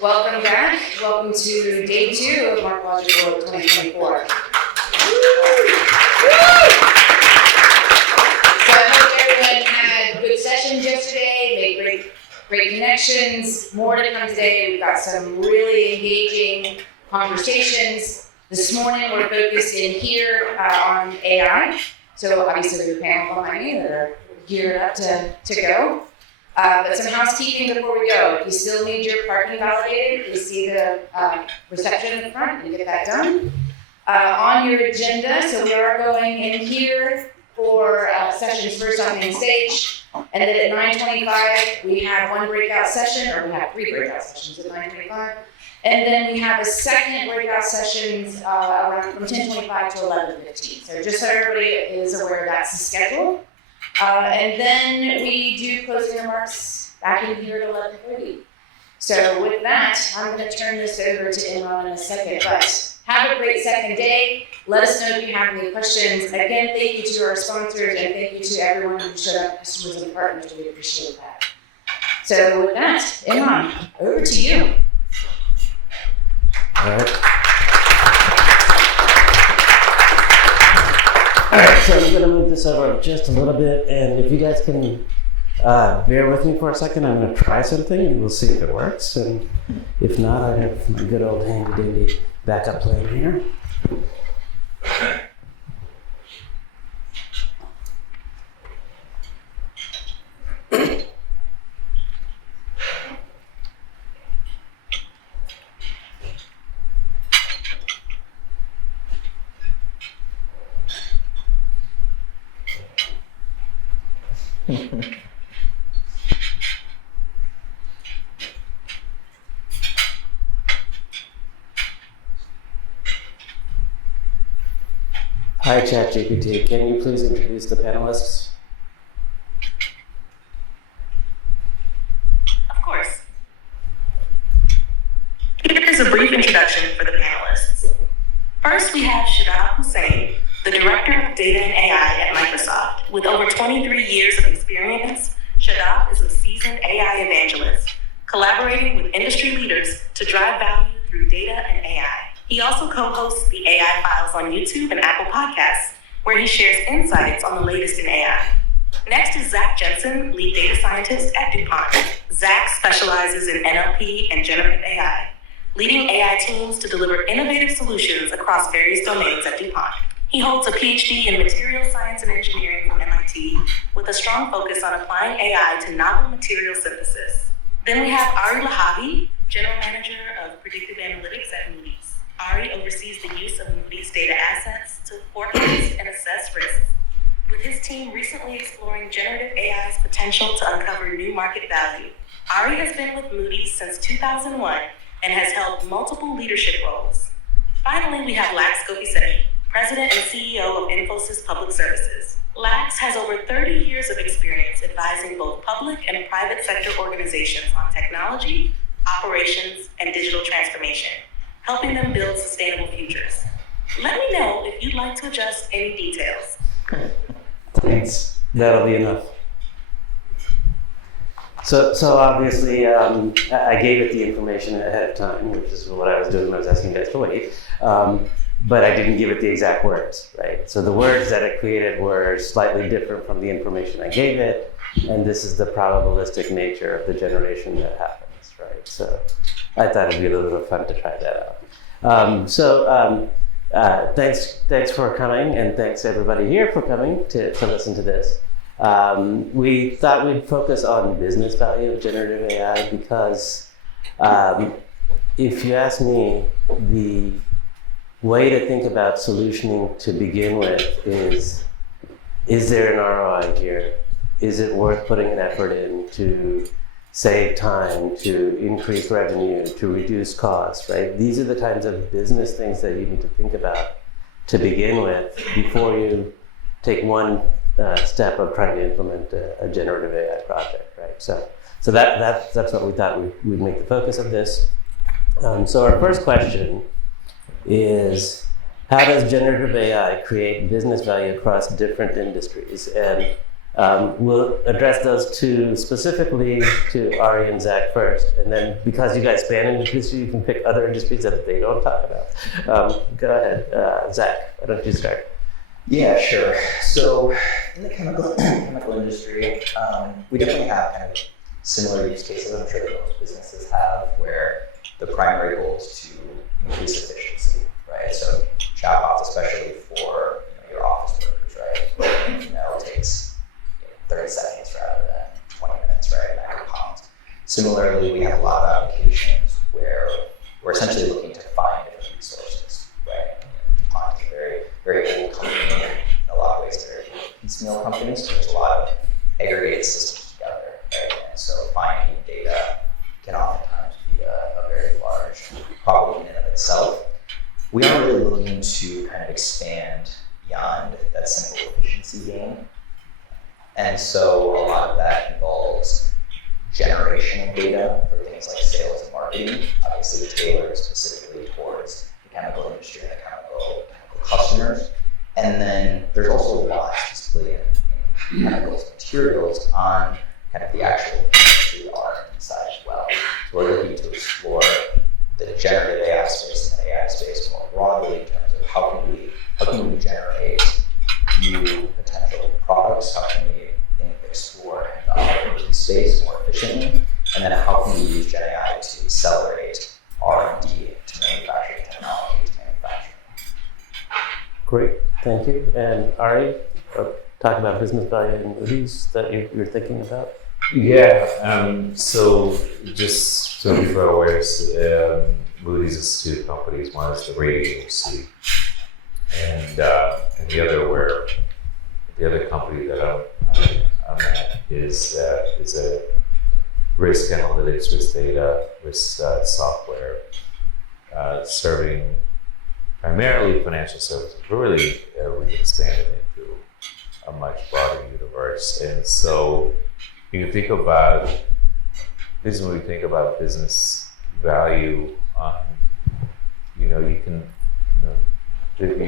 Welcome back. Welcome to day 2 of Markological 2024. So I hope everyone had good sessions yesterday, made great connections. More to come today. We've got some really engaging conversations. This morning we're focused in here on AI. So obviously there's a panel behind me that are geared up to go. But some housekeeping before we go. If you still need your parking validated, you see the reception in the front and get that done. On your agenda, so we are going in here for sessions first on main stage. And then at 9:25, we have one breakout session, or we have 3 breakout sessions at 9:25. And then we have a second breakout sessions around from 10:25 to 11:15. So just so everybody is aware, that's the schedule. And then we do closing remarks back in here at 11:30. So with that, I'm going to turn this over to Imran in a second. But have a great second day. Let us know if you have any questions. Again, thank you to our sponsors and thank you to everyone who showed up, customers and partners. We appreciate that. So with that, Imran, over to you. All right, so I'm going to move this over just a little bit, and if you guys can bear with me for a second, I'm going to try something, and we'll see if it works. And if not, I have my good old handy-dandy backup plan here. Hi, ChatGPT. Can you please introduce the panelists? Of course. Here's a brief introduction for the panelists. First, we have Shadab Hussain, the Director of Data and AI at Microsoft. With over 23 years of experience, Shadab is a seasoned AI evangelist, collaborating with industry leaders to drive value through data and AI. He also co-hosts the AI Files on YouTube and Apple Podcasts, where he shares insights on the latest in AI. Next is Jansen, lead data scientist at DuPont. Zach specializes in NLP and generative AI, leading AI teams to deliver innovative solutions across various domains at DuPont. He holds a PhD in material science and engineering from MIT, with a strong focus on applying AI to novel material synthesis. Then we have Lehavi, General Manager of Predictive Analytics at Moody's. Ari oversees the use of Moody's data assets to forecast and assess risks, with his team recently exploring generative AI's potential to uncover new market value. Ari has been with Moody's since 2001 and has held multiple leadership roles. Finally, we have Gopisetty, President and CEO of Infosys Public Services. Lax has over 30 years of experience advising both public and private sector organizations on technology, operations, and digital transformation, helping them build sustainable futures. Let me know if you'd like to adjust any details. Thanks. That'll be enough. So obviously, I gave it the information ahead of time, which is what I was doing when I was asking you guys to wait. But I didn't give it the exact words, right? So the words that it created were slightly different from the information I gave it, and this is the probabilistic nature of the generation that happens, right? So I thought it'd be a little bit of fun to try that out. Thanks for coming, and thanks everybody here for coming to listen to this. We thought we'd focus on business value of generative AI because if you ask me, the way to think about solutioning to begin with is there an ROI here? Is it worth putting an effort in to save time, to increase revenue, to reduce costs, right? These are the kinds of business things that you need to think about to begin with before you take one step of trying to implement a generative AI project, right? So that's what we thought we'd make the focus of this. So our first question is, how does generative AI create business value across different industries? And We'll address those two specifically to Ari and Zach first, and then because you guys span industry, you can pick other industries that they don't talk about. Go ahead, Zach. Why don't you start? Yeah, sure. So in the chemical industry, we definitely have kind of similar use cases. I'm sure that most businesses have, where the primary goal is to increase efficiency, right? So chatbots, especially for your office workers, right? It takes 30 seconds rather than 20 minutes, right? And that compounds. Similarly, we have a lot of applications where we're essentially looking to find different resources, right? DuPont is a very, very old company, in a lot of ways, very piecemeal company, so there's a lot of aggregated systems together, right? And so finding data can oftentimes be a very large problem in and of itself. We are really looking to kind of expand beyond that simple efficiency gain. And so a lot of that involves generation of data for things like sales and marketing, obviously tailored specifically towards the chemical industry and the chemical customers. And then there's also a lot specifically in chemicals materials on kind of the actual industry R&D side as well. So we're looking to explore the generative AI space and the AI space more broadly in terms of how can we generate new potential products, how can we explore the R&D space more efficiently, and then how can we use GenAI to accelerate R&D to manufacturing technology to manufacturing. Great, thank you. And Ari, talk about business value in movies that you're thinking about. Yeah, so just so people are aware, Moody's is two companies. One is the rating agency, and the other company that I'm at is a risk analytics, risk data, risk software, serving primarily financial services. We've expanded into a much broader universe, and so you think about this when we think about business value. You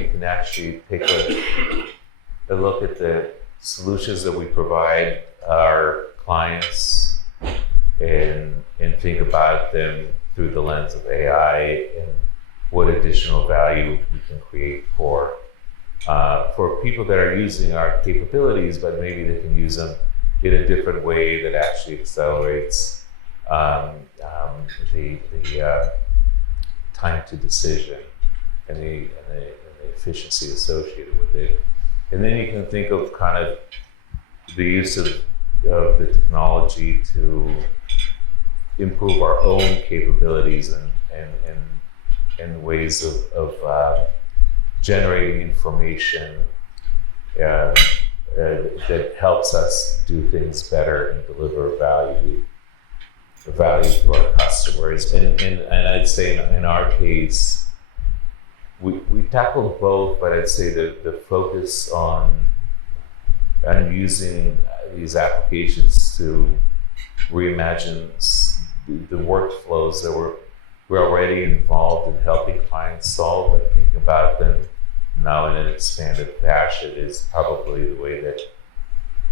can actually take a look at the solutions that we provide our clients and think about them through the lens of AI and what additional value we can create for people that are using our capabilities, but maybe they can use them in a different way that actually accelerates the time to decision and the efficiency associated with it. And then you can think of kind of the use of the technology to improve our own capabilities and ways of generating information that helps us do things better and deliver value to our customers. And I'd say in our case, we tackled both, but I'd say the focus on using these applications to reimagine the workflows that we're already involved in helping clients solve, but thinking about them now in an expanded fashion is probably the way that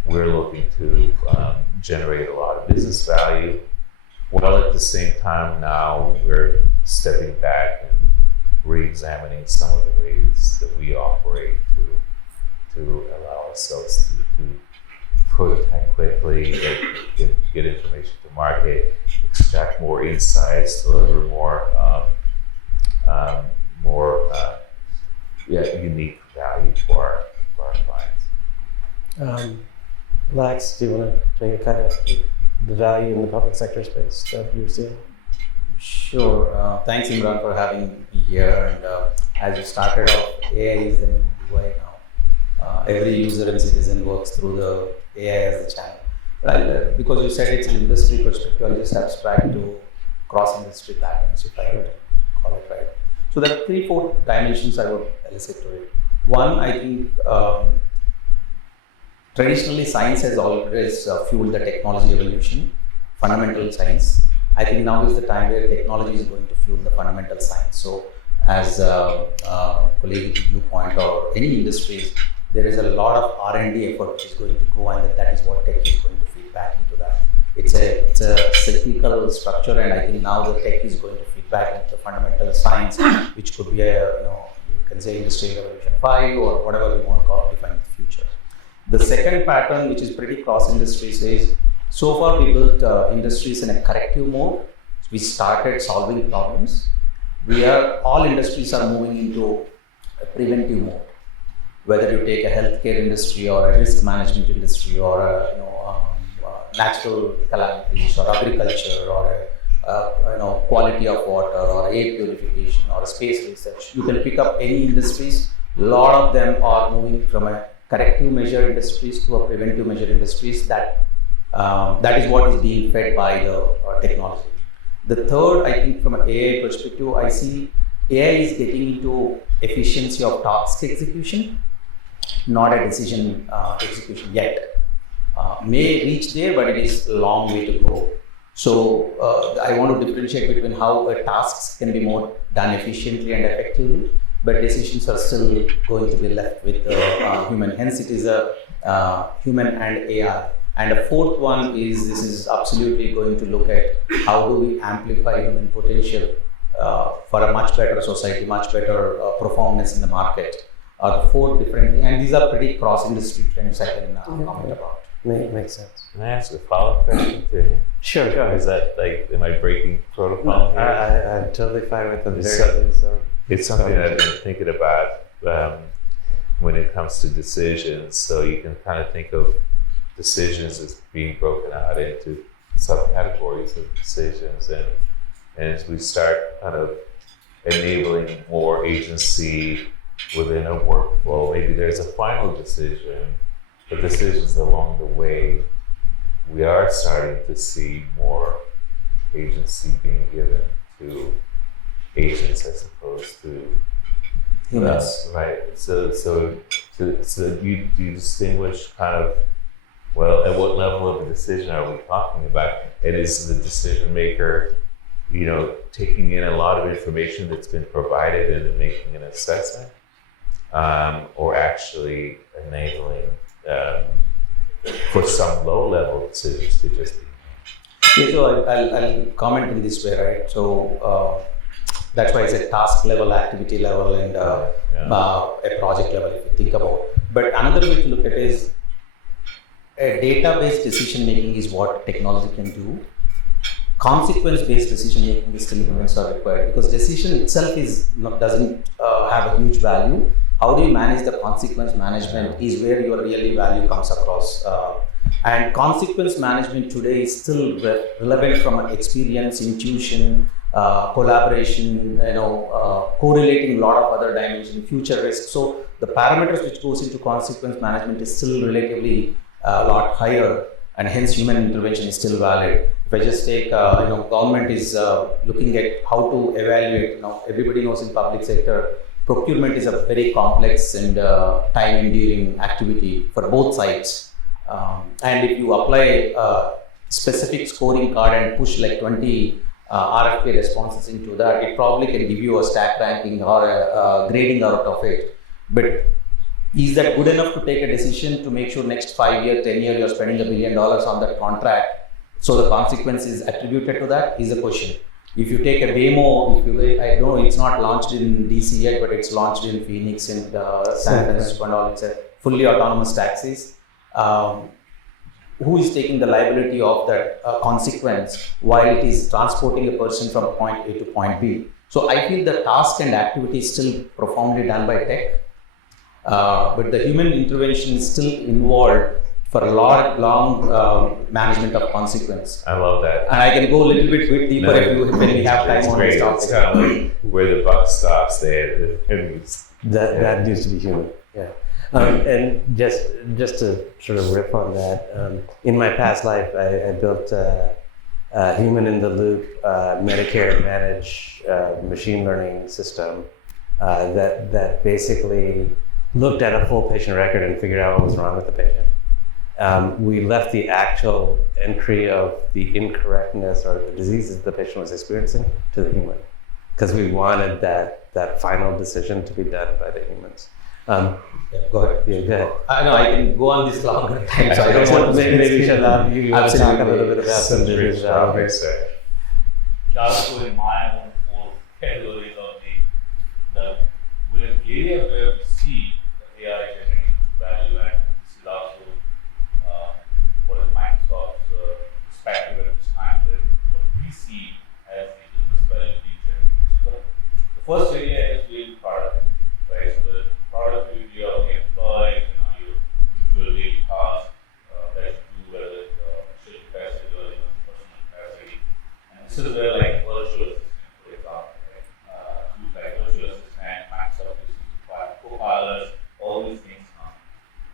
we're looking to generate a lot of business value, while at the same time now we're stepping back and re-examining some of the ways that we operate to allow ourselves to prototype quickly, get information to market, extract more insights, deliver more unique value for our clients. Lex, do you want to take a kind of the value in the public sector space that you're seeing? Sure. Thanks, Imran, for having me here. And as you started off, AI is the new UI now. Every user and citizen works through the AI as the channel. Right? Because you said it's an industry perspective, I'll just abstract to cross-industry patterns, if I could call it right. So there are 3-4 dimensions I would elicit to it. One, I think traditionally science has always fueled the technology evolution, fundamental science. I think now is the time where technology is going to fuel the fundamental science. So as a colleague viewpoint or any industries, there is a lot of R&D effort which is going to go, and that is what tech is going to feed back into that. It's a cyclical structure, and I think now the tech is going to feed back into the fundamental science, which could be you can say Industrial Revolution 5 or whatever you want to call define the future. The second pattern, which is pretty cross industries, is so far we built industries in a corrective mode. We started solving problems. All industries are moving into a preventive mode. Whether you take a healthcare industry or a risk management industry or natural calamities or agriculture or quality of water or air purification or space research, you can pick up any industries. A lot of them are moving from a corrective measure industries to a preventive measure industries. That is what is being fed by the technology. The third, I think from an AI perspective, I see AI is getting into efficiency of task execution, not a decision execution yet. May reach there, but it is a long way to go. So I want to differentiate between how tasks can be more done efficiently and effectively, but decisions are still going to be left with the human. Hence, it is a human and AI. And the fourth one is this is absolutely going to look at how do we amplify human potential for a much better society, much better performance in the market. The four different things, and these are pretty cross-industry trends I can comment about. Makes sense. Can I ask a follow-up question to him? Sure, go ahead. Is that am I breaking protocol here? I'm totally fine with them. It's something I've been thinking about when it comes to decisions. So you can kind of think of decisions as being broken out into subcategories of decisions, and as we start kind of enabling more agency within a workflow, maybe there's a final decision, but decisions along the way, we are starting to see more agency being given to agents as opposed to humans. Right. So you distinguish kind of, well, at what level of a decision are we talking about? And is the decision maker, taking in a lot of information that's been provided and then making an assessment, or actually enabling for some low-level decisions to just be made? So I'll comment in this way, right? So that's why I said task level, activity level, and a project level, if you think about. But another way to look at it is a database decision making is what technology can do. Consequence-based decision making is still humans are required, because decision itself doesn't have a huge value. How do you manage the consequence management is where your really value comes across. And consequence management today is still relevant from an experience, intuition, collaboration, correlating a lot of other dimensions, future risk. So the parameters which goes into consequence management is still relatively a lot higher, and hence human intervention is still valid. If I just take, government is looking at how to evaluate. Everybody knows in public sector, procurement is a very complex and time-enduring activity for both sides. And if you apply a specific scoring card and push like 20 RFP responses into that, it probably can give you a stack ranking or a grading out of it. But is that good enough to take a decision to make sure next 5 year, 10 year, you're spending $1 billion on that contract? So the consequence is attributed to that is a question. If you take a Waymo, I know it's not launched in DC yet, but it's launched in Phoenix and San Francisco and all. It's a fully autonomous taxis. Who is taking the liability of that consequence while it is transporting a person from point A to point B? So I feel the task and activity is still profoundly done by tech, but the human intervention is still involved for a long management of consequence. I love that. And I can go a little bit deeper when we have time on this topic. It's kind of like where the buck stops there. That needs to be human. Yeah. And just to sort of riff on that, in my past life, I built a human in the loop Medicare Advantage machine learning system that basically looked at a full patient record and figured out what was wrong with the patient. We left the actual entry of the incorrectness or the diseases the patient was experiencing to the human, because we wanted that final decision to be done by the humans. Go ahead. Yeah, go ahead. No, I can go on this longer time, so I don't want to maybe Shadab, you want to talk a little bit about some business value. Just in my own four categories of the area where we see the AI generating value, and this is also what is Microsoft's perspective at this time, that what we see as the business value being generated. The first area is really product, right? So the productivity of the employees, your usual daily tasks that you do, whether it's social capacity or even personal capacity. And this is where like virtual assistant, for example, right? Tools like virtual assistant, Microsoft 365, Copilot, all these things come.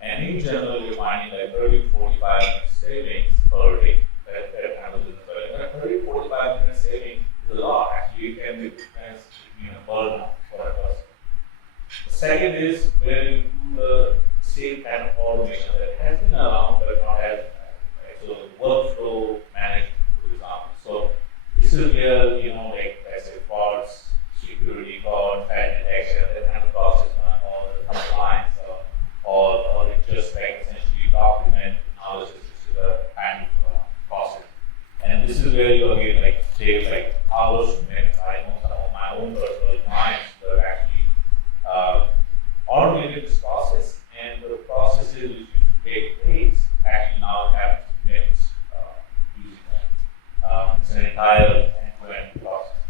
And in general, you're finding like 30-45 minutes savings per day. That kind of business value. That 30-45 minutes saving is a lot. Actually, it can be the difference between a burnout for a person. The second is where you do the same kind of automation that has been around but not as right? So workflow management, for example. So this is where, like I said, frauds, security, fraud, threat detection, that kind of process, or the compliance, or it just like essentially document analysis. This is a kind of process. And this is where you again like save like hours to minutes. I know some of my own personal clients that have actually automated this process, and the processes which used to take days actually now happen in minutes using that. It's an entire end-to-end process.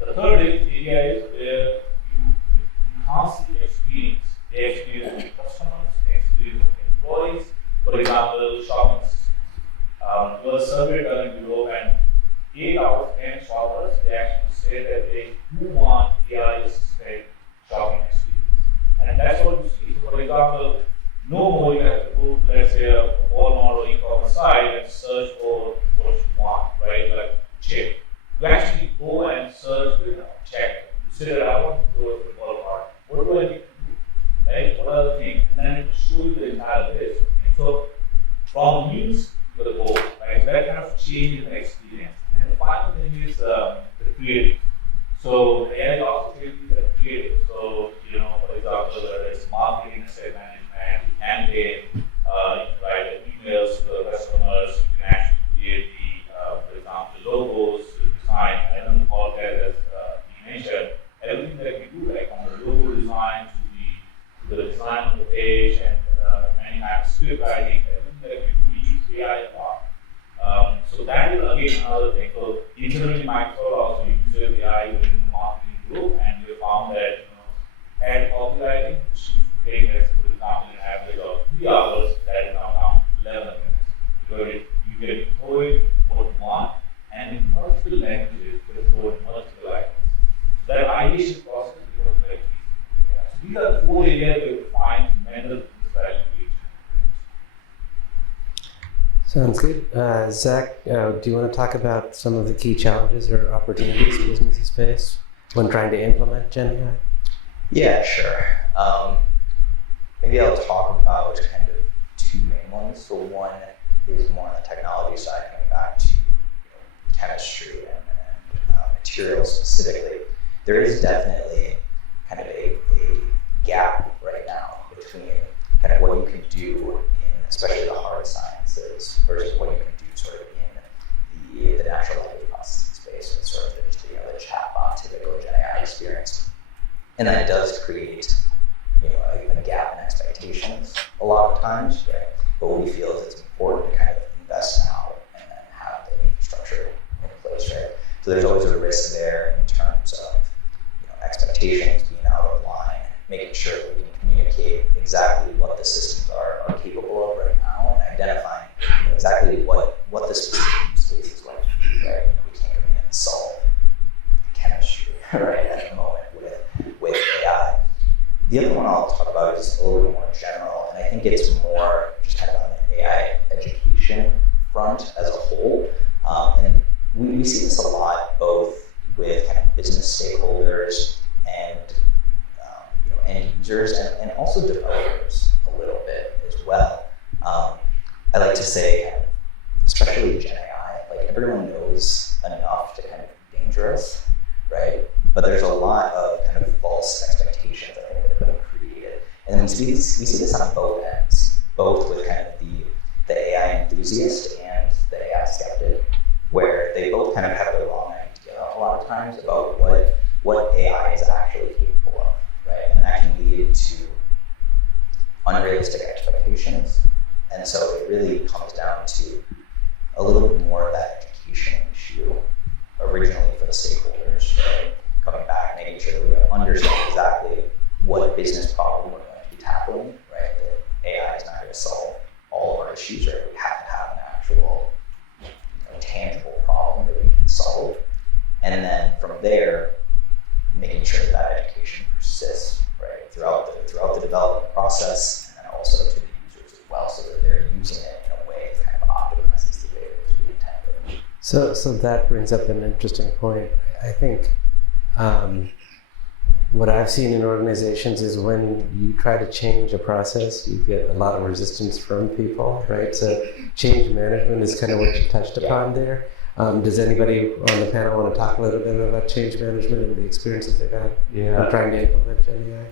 The third area is where you enhance the experience with customers, the experience with employees. For example, shopping systems. There was a survey done in Europe, and 8 out of 10 shoppers, they actually say that they do want AI-assisted shopping experience. And that's what you see. So for example, no more you have to go to, let's say, a Walmart or e-commerce site and search for what you want, right? Like check. You actually go and search with check. You say that I want to go to Walmart. What do I need to do? Right? What are the things? And then it will show you the entire list. So from news to the goal, right? That kind of change in the experience. And the final thing is the creative. So AI also gives you the creative. So, for example, whether it's marketing, asset management, campaign, you can write emails to the customers, you can actually create for example, logos, design. I don't recall that as you mentioned. Everything that we do, like from the logo design to the design of the page and many kinds of script writing, everything that we use AI a lot. So that is again another thing. So internally, Microsoft also uses AI within the marketing group, and we found that ad copywriting, which used to take us, for example, an average of 3 hours, that is now down to 11 minutes. Because you can code what you want, and in multiple languages, you can code multiple items. So that ideation process becomes very easy. So these are the 4 areas where we find tremendous business value creation. Sounds good. Zach, do you want to talk about some of the key challenges or opportunities businesses face when trying to implement GenAI? Yeah, sure. Maybe I'll talk about kind of 2 main ones. So one is more on the technology side, coming back to chemistry and materials specifically. There is definitely kind of a gap right now between kind of what you can do in especially the hard sciences versus what you can do sort of in the natural language processing space with sort of just the chatbot typical GenAI experience. And that does create a gap in expectations a lot of times, right? But what we feel is it's important to kind of invest now and then have the infrastructure in place, right? So there's always a risk there in terms of expectations being out of line, making sure that we can communicate exactly what the systems are capable of right now, and identifying exactly what the specific space is going to be, right? We can't come in and solve chemistry right at the moment with AI. The other one I'll talk about is a little bit more general, and I think it's more just kind of on the AI education front as a whole. And we see this a lot, both with kind of business stakeholders and end users, and also developers a little bit as well. I like to say, kind of, especially GenAI, like everyone knows enough to kind of be dangerous, right? But there's a lot of kind of false expectations that I think that have been created. And then we see this on both ends, both with kind of the AI enthusiast and the AI skeptic, where they both kind of have the wrong idea a lot of times about what AI is actually capable of, right? And that can lead to unrealistic expectations. And so it really comes down to a little bit more of that education issue originally for the stakeholders, right? Coming back, making sure that we understand exactly what business problem we're going to be tackling, right? That AI is not going to solve all of our issues, right? We have to have an actual tangible problem that we can solve. And then from there, making sure that education persists, right? Throughout the development process, and then also to the users as well, so that they're using it in a way that kind of optimizes the data as we intended. So that brings up an interesting point. I think what I've seen in organizations is when you try to change a process, you get a lot of resistance from people, right? So change management is kind of what you touched upon there. Does anybody on the panel want to talk a little bit about change management and the experiences they've had in trying to implement GenAI?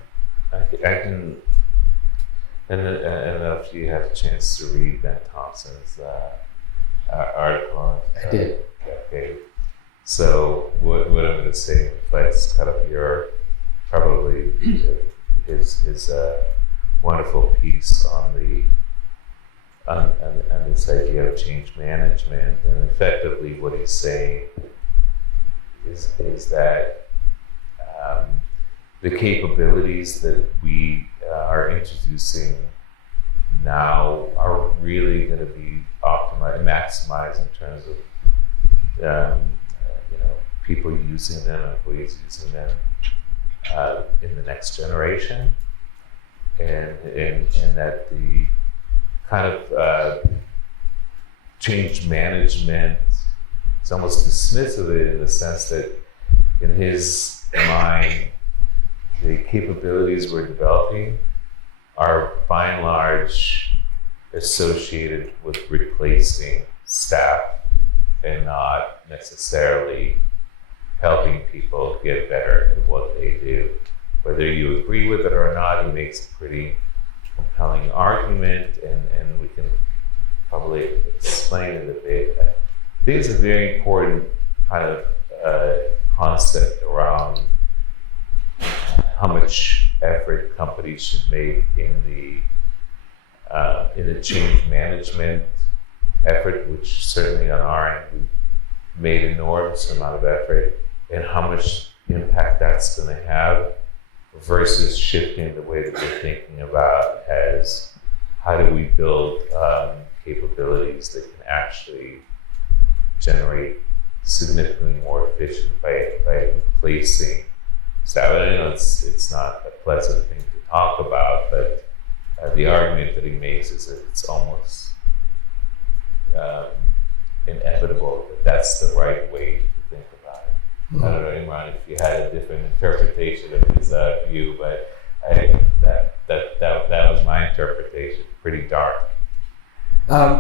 I can, and if you had a chance to read Ben Thompson's article. I did. Okay. So what I'm going to say reflects kind of your, probably his wonderful piece on this idea of change management, and effectively what he's saying is that the capabilities that we are introducing now are really going to be optimized, maximized in terms of people using them, employees using them in the next generation, and that the kind of change management is almost dismissive of it in the sense that in his mind, the capabilities we're developing are by and large associated with replacing staff and not necessarily helping people get better at what they do. Whether you agree with it or not, he makes a pretty compelling argument, and we can probably explain it a bit. I think it's a very important kind of concept around how much effort companies should make in the change management effort, which certainly on our end we've made an enormous amount of effort, and how much impact that's going to have versus shifting the way that we're thinking about as how do we build capabilities that can actually generate significantly more efficient by replacing staff. I know it's not a pleasant thing to talk about, but the argument that he makes is that it's almost inevitable that that's the right way to think about it. I don't know, Imran, if you had a different interpretation of his view, but that was my interpretation. Pretty dark.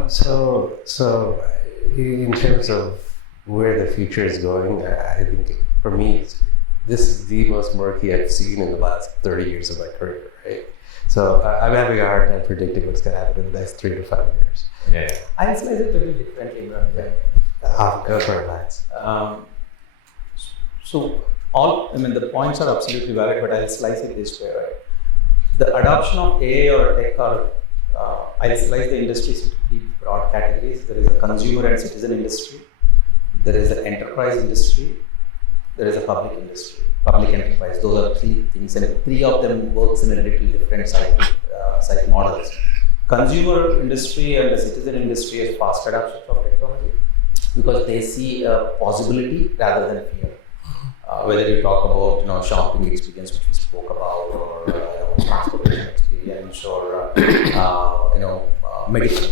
So in terms of where the future is going, I think for me, this is the most murky I've seen in the last 30 years of my career, right? So I'm having a hard time predicting what's going to happen in the next 3 to 5 years. Yeah. I slice it a bit differently, Imran. Go for it, Lance. So the points are absolutely valid, but I'll slice it this way, right? The adoption of AI or tech I'll slice the industries into 3 broad categories. There is a consumer and citizen industry. There is the enterprise industry. There is a public industry, public enterprise. Those are 3 things, and 3 of them works in a little different cycle models. Consumer industry and the citizen industry has fast adoption of technology because they see a possibility rather than fear. Whether you talk about shopping experience, which we spoke about, or transportation experience, or medical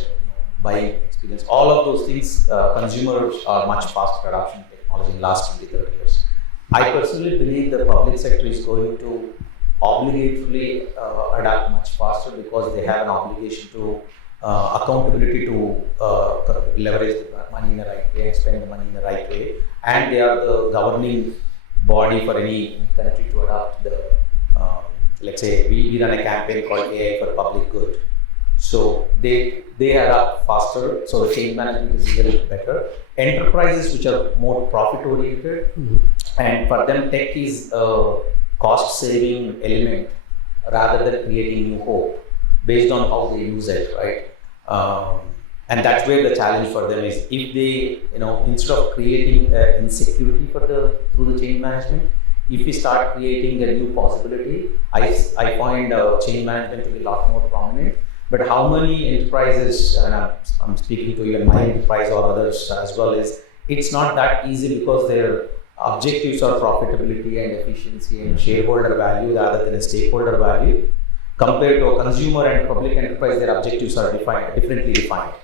buying experience, all of those things, consumers are much faster adoption of technology in the last 20-30 years. I personally believe the public sector is going to obligatorily adapt much faster because they have an obligation to accountability to leverage the money in the right way and spend the money in the right way, and they are the governing body for any country to adopt the let's say we run a campaign called AI for public good. So they adapt faster, so the change management is a little better. Enterprises which are more profit oriented, and for them tech is a cost saving element rather than creating new hope based on how they use it, right? And that's where the challenge for them is. If they, instead of creating insecurity through the change management, if we start creating a new possibility, I find change management to be a lot more prominent. But how many enterprises, and I'm speaking to even my enterprise or others as well, is it's not that easy because their objectives are profitability and efficiency and shareholder value rather than a stakeholder value. Compared to a consumer and public enterprise, their objectives are differently defined.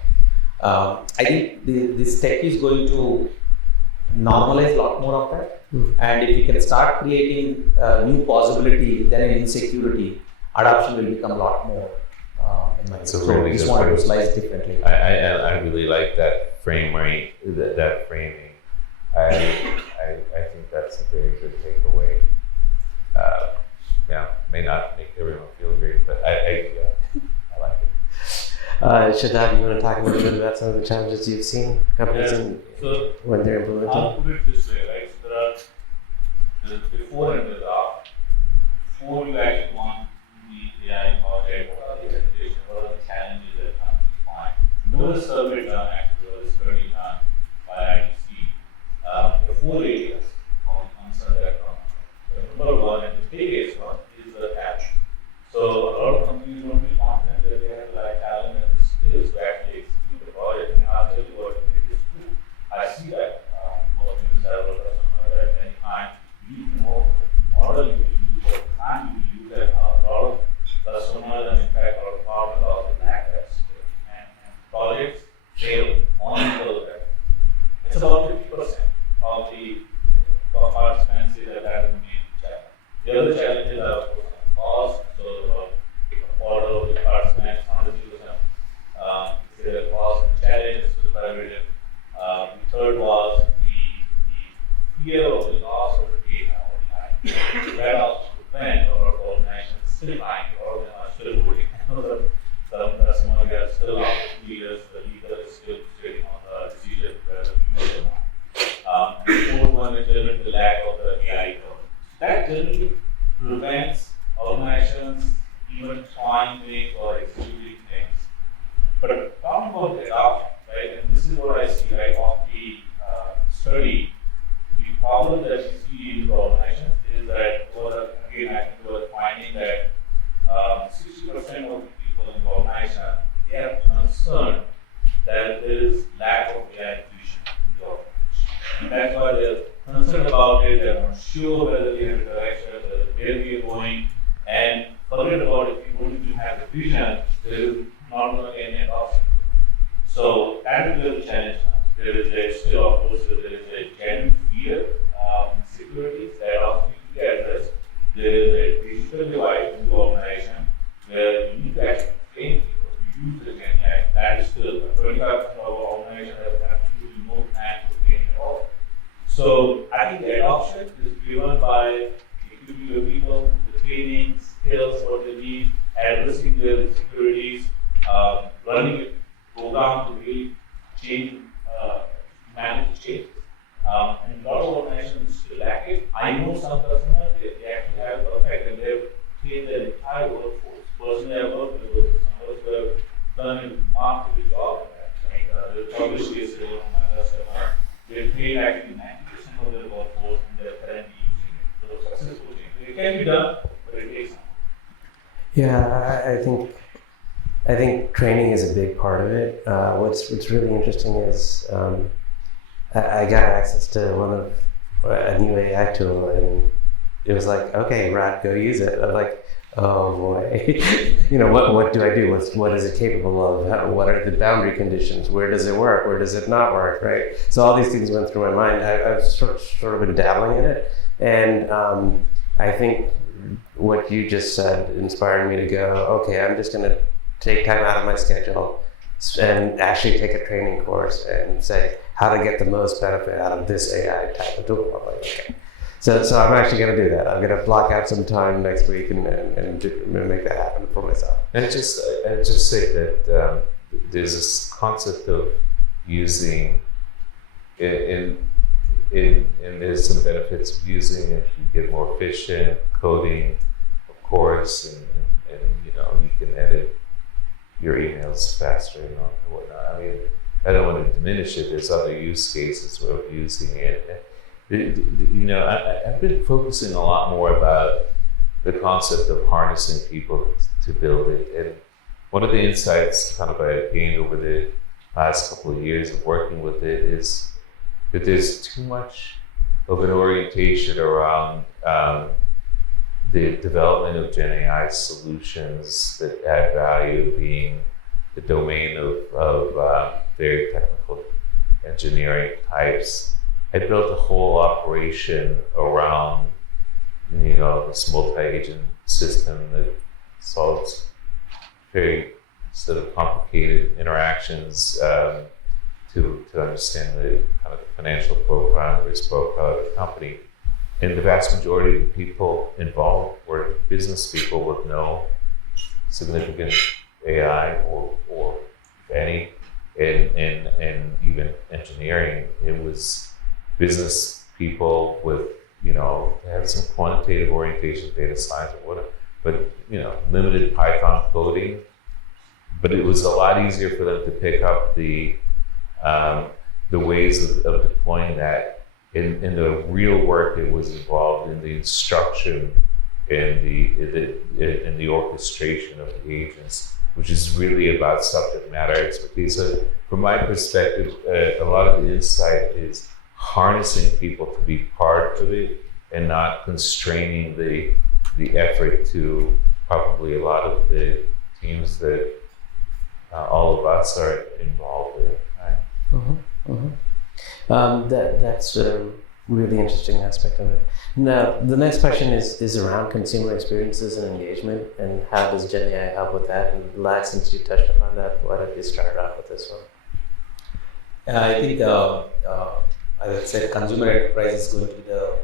I think this tech is going to normalize a lot more of that. And if you can start creating new possibility, then in insecurity, adoption will become a lot more. It's a really just good wanted to point. slice differently. I really like that framing. That framing. I think that's a very good takeaway. May not make everyone feel great, but I like it. Shadab, you want to talk a little bit about some of the challenges you've seen companies So when they're implementing? I'll put it this way, right? So there's before and there's after. Before you actually want the AI project, what are the expectations, what are the challenges that companies find? There was a survey done actually, there was a study done by IDC. The 4 areas of concern that come. Number one and the biggest one is the catch. So a lot of companies don't feel confident that they have the right talent and the skills to actually execute the project. And I'll tell you what it is true. I see that working with several customers that many times you know model you will use or the time you will use, and a lot of customers and in fact our partners also lack that skill. And projects fail only because of that. It's about 50% of the participants say that is the main challenge. The other challenges are of course cost, so about a quarter of the participants, 100%. Say the cost and challenge is prohibitive. The third was the fear of the loss of the data or the IP. That also prevent a lot of organizations still trying, or they are still holding. Some customers they are still after 2 years, the legal is still sitting on the decision whether to use or not. The fourth one is generally the lack of the AI governance. That generally prevents organizations even trying things or executing things. But talking about the adoption, right, and this is what I see, right, of the study, the problem that we see in the organizations is that, again, I think we were finding that 60% of the people in the organization, they are concerned that there is lack of AI inclusion in the organization. And that's why they're concerned about it, they're not sure whether they have a direction, where we are going, and forget about if you don't even have a vision, there is not going to be any adoption. So that is where the challenge comes. There is still, of course, there is a genuine fear, insecurities that also need to be addressed. There is a digital divide in the organization where you need to actually train people to use the GenAI. That is still 25% of our organization has absolutely no plan for training at all. So I think the adoption is driven by equipping the people, the training, skills, what they need, addressing their insecurities, running a program to really change, manage change. And a lot of organizations still lack it. I know some customers, they actually have it perfect and they've trained their entire workforce. Personally, I've worked with those customers who have done a remarkable job at that. Like, there's published yesterday on my customer, they've trained actually 90% of their workforce and they're currently using it. So successful change. It can be done, but it takes time. Yeah, I think training is a big part of it. What's really interesting is I got access to a new AI tool, and it was like, okay, Rod, go use it. I'm like, oh boy, what do I do? What is it capable of? What are the boundary conditions? Where does it work? Where does it not work? Right. So all these things went through my mind. I've sort of been dabbling in it, and I think what you just said inspired me to go, okay, I'm just going to take time out of my schedule and actually take a training course and say how to get the most benefit out of this AI type of tool. I'm like, okay. So I'm actually going to do that. I'm going to block out some time next week and make that happen for myself. And just say that there's this concept of using in there's some benefits of using it. You get more efficient coding, of course, and you know, you can edit your emails faster and whatnot. I mean, I don't want to diminish it. There's other use cases of using it. You know, I've been focusing a lot more about the concept of harnessing people to build it. And one of the insights kind of I gained over the last couple of years of working with it is that there's too much of an orientation around the development of GenAI solutions that add value being the domain of very technical engineering types. I built a whole operation around, you know, this multi-agent system that solves very sort of complicated interactions to understand the kind of the financial profile, the risk profile of the company. And the vast majority of the people involved were business people with no significant AI or any, and even engineering. It was business people with, you know, they had some quantitative orientation, data science or whatever, but, you know, limited Python coding. But it was a lot easier for them to pick up the ways of deploying that in the real work that was involved in the instruction and the orchestration of the agents, which is really about subject matter expertise. So from my perspective, a lot of the insight is harnessing people to be part of it and not constraining the effort to probably a lot of the teams that all of us are involved in. Right? That's a really interesting aspect of it. Now, the next question is around consumer experiences and engagement, and how does GenAI help with that? And Lax, since you touched upon that, why don't you start off with this one? I think, as I said, consumer enterprise is going to be the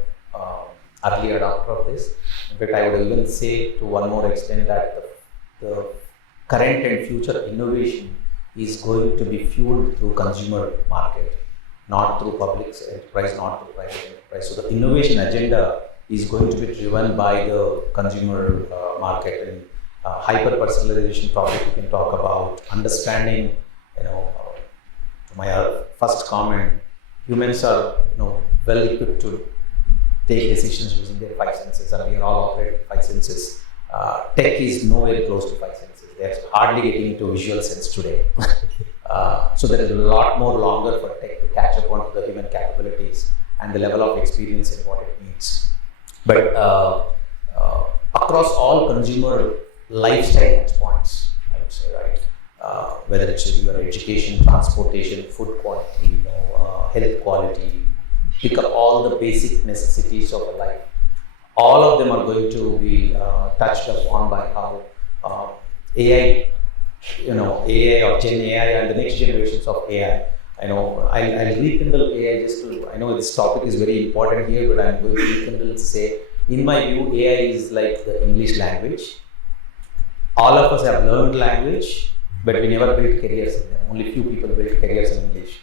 early adopter of this. In fact, I would even say to one more extent that the current and future innovation is going to be fueled through consumer market, not through public enterprise, not through private enterprise. So the innovation agenda is going to be driven by the consumer market, and hyper personalization topic we can talk about, understanding, you know, my first comment, humans are, you know, well equipped to take decisions using their five senses, and we are all operating five senses. Tech is nowhere close to five senses. They're hardly getting into visual sense today. So there is a lot more longer for tech to catch up on the human capabilities and the level of experience and what it needs. But across all consumer lifestyle touch points, I would say, right? Whether it's your education, transportation, food quality, you know, health quality, pick up all the basic necessities of a life. All of them are going to be touched upon by how AI, you know, AI or GenAI and the next generations of AI. I know I'll rekindle AI just to, I know this topic is very important here, but I'm going to rekindle to say, in my view, AI is like the English language. All of us have learned language, but we never built careers in them. Only few people built careers in English.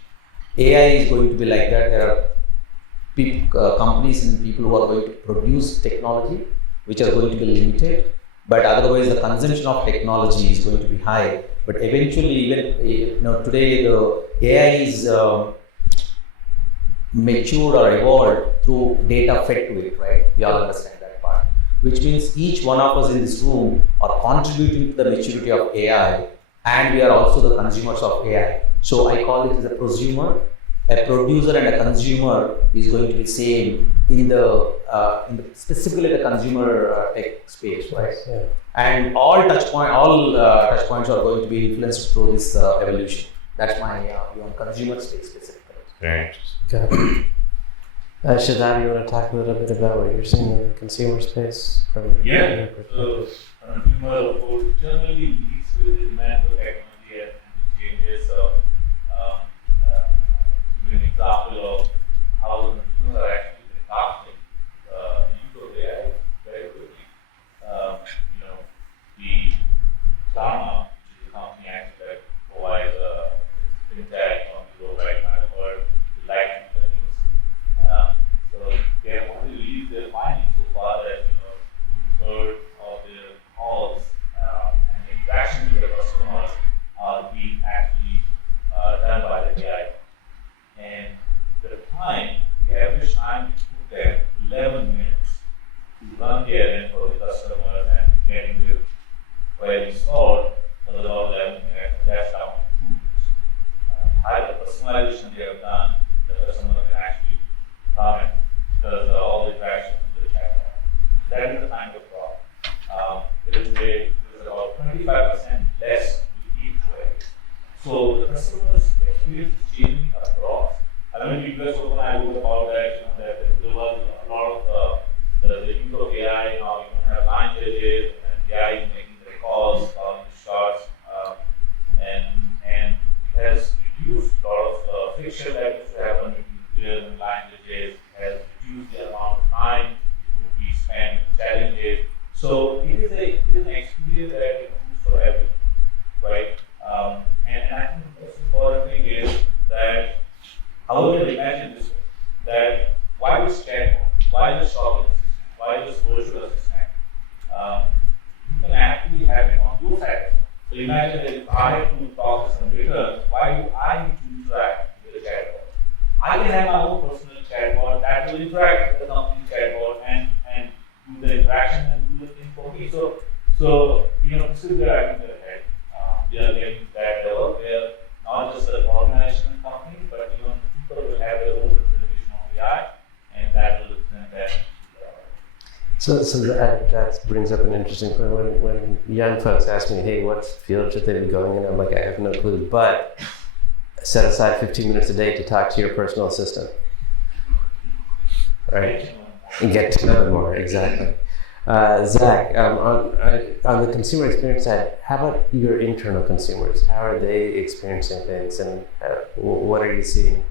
AI is going to be like that. There are companies and people who are going to produce technology, which are going to be limited, but otherwise the consumption of technology is going to be high. But eventually, even, you know, today the AI is matured or evolved through data fed to it, right? We all understand that part. Which means each one of us in this room are contributing to the maturity of AI, and we are also the consumers of AI. So I call it as a prosumer. A producer and a consumer is going to be same in the specifically the consumer tech space, right? Yeah. And all touch points are going to be influenced through this evolution. That's my view on consumer space specifically. Very interesting. Got it. Shadab, you want to talk a little bit about what you're seeing in the consumer space? Yeah. So consumer, of course, generally leads with the demand for technology and the changes of. An example of how the consumers are actually adopting time it took them 11 minutes to run the errand for the customers and getting the query solved was about 11 minutes, and that's down to 2 minutes. High personalization they have done, the customer can actually comment because all the interactions with the chatbot. That is the kind of problem. There is about 25% less repeat queries. So the customer's experience is changing across. I mean, you guys open, I wrote about that, that there was a lot of the use of AI now. You don't have line judges, and AI is making the calls, calling the shots, and it has reduced a lot of friction that used to happen between players and line judges. It has reduced the amount of time it would be spent challenges. So it is an experience that improves for everyone, right? And I think the most important thing is that, however, imagine this way, that why this chatbot, why this shopping assistant, why this virtual assistant? You can actually have it on your side. So imagine that if I have to process some returns, why do I need to interact with the chatbot? I can have my own personal chatbot that will interact with the company chatbot and do the interaction and do the thing for me. So this is where I think they're ahead. We are getting to that level where not just the organization and companies, but even people will have their own representation of AI, and that will represent that. So that brings up an interesting point. When young folks ask me, hey, what field should they be going in? I'm like, I have no clue, but set aside 15 minutes a day to talk to your personal assistant. Right? And get to know them more, exactly. Zach, on the consumer experience side, how about your internal consumers? How are they experiencing things, and what are you seeing?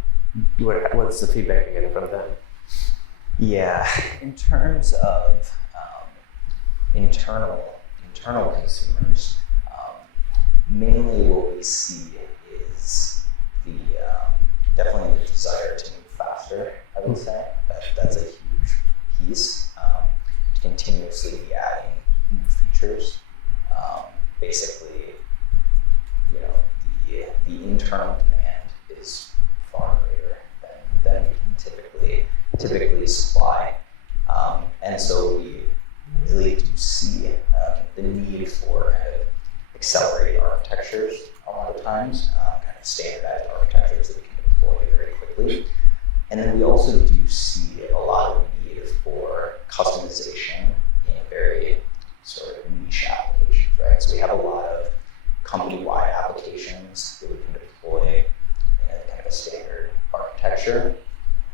What's the feedback you're getting from them? Yeah, in terms of internal consumers, mainly what we see is definitely the desire to move faster. I would say that's a huge piece. To continuously be adding new features. Basically, the internal demand is far greater than we can typically supply, and so we really do see the need for kind of accelerated architectures a lot of times, kind of standardized architectures that we can deploy very quickly. And then we also do see a lot of need for customization in very sort of niche applications, right? So we have a lot of company-wide applications that we can deploy in a kind of a standard architecture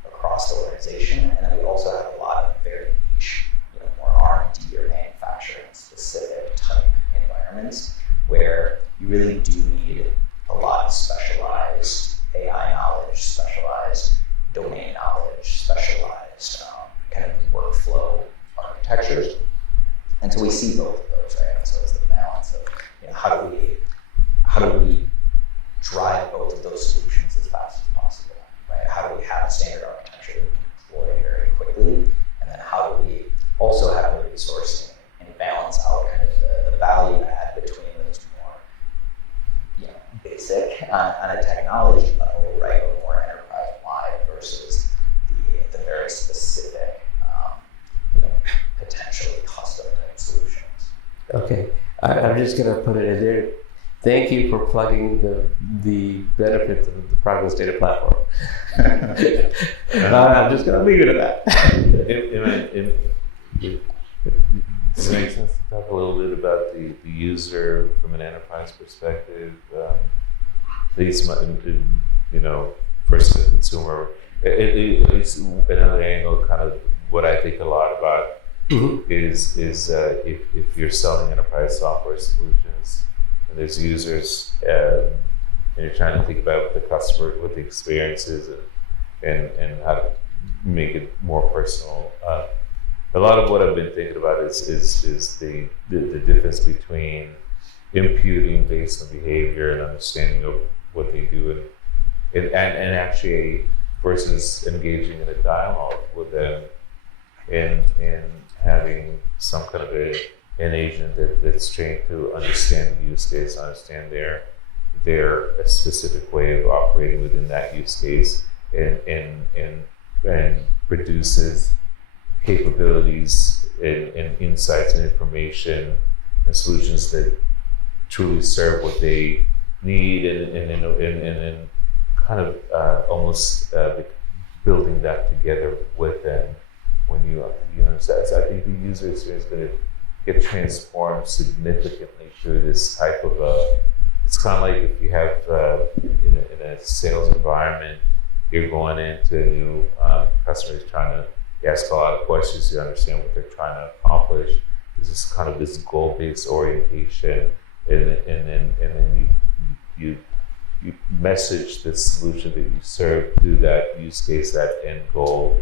across the organization. And then we also have a lot of very niche, more R&D or manufacturing specific type environments where you really do need a lot of specialized AI knowledge, specialized domain knowledge, specialized kind of workflow architectures. And so we see both of those, right? So it's the balance of how do we drive both of those solutions as fast as possible, right? How do we have a standard architecture that we can deploy very quickly? And then how do we also have the resourcing and balance out kind of the value add between those more basic on a technology level, right, or more enterprise-wide versus the very specific, potentially custom type solutions. Okay, I'm just going to put it in there. Thank you for plugging the benefits of the Progress Data Platform. I'm just going to leave it at that. Does it make sense to talk a little bit about the user from an enterprise perspective? These, versus the consumer. It's another angle, kind of what I think a lot about is if you're selling enterprise software solutions and there's users and you're trying to think about the customer, what the experience is, and how to make it more personal. A lot of what I've been thinking about is the difference between imputing based on behavior and understanding of what they do and actually versus engaging in a dialogue with them and having some kind of an agent that's trained to understand the use case, understand their specific way of operating within that use case and produces capabilities and insights and information and solutions that truly serve what they need, and then kind of almost building that together with them. When you understand, so I think the user experience is going to get transformed significantly through this type of it's kind of like if you have in a sales environment, you're going into a new customer is trying to ask a lot of questions, you understand what they're trying to accomplish. There's this kind of this goal-based orientation, and then you message the solution that you serve to that use case, that end goal.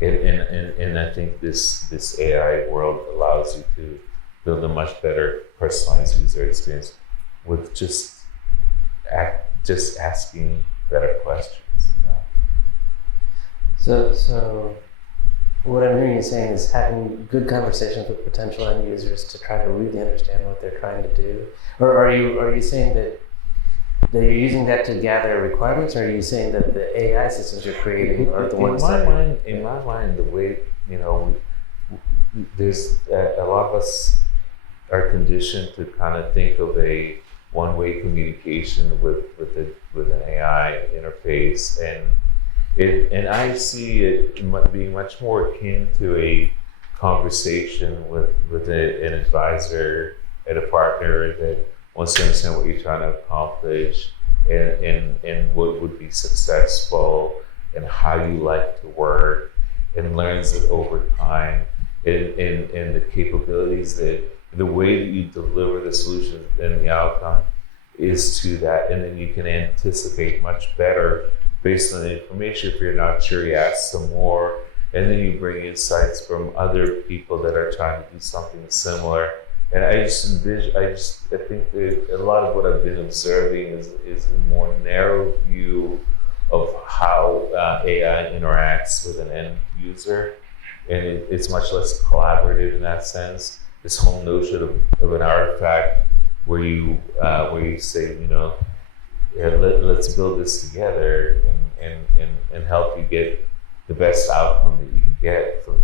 And I think this AI world allows you to build a much better personalized user experience with just asking better questions. So what I'm hearing you saying is having good conversations with potential end users to try to really understand what they're trying to do. Or are you saying that you're using that to gather requirements, or are you saying that the AI systems you're creating are the ones that... In my mind, the way, there's a lot of us are conditioned to kind of think of a one-way communication with an AI interface, and I see it being much more akin to a conversation with an advisor and a partner that wants to understand what you're trying to accomplish and what would be successful and how you like to work, and learns it over time, and the capabilities that the way that you deliver the solution and the outcome is to that, and then you can anticipate much better based on the information. If you're not sure, you ask some more, and then you bring insights from other people that are trying to do something similar. And I think that a lot of what I've been observing is a more narrow view of how AI interacts with an end user, and it's much less collaborative in that sense. This whole notion of an artifact where you say, let's build this together and help you get the best outcome that you can get from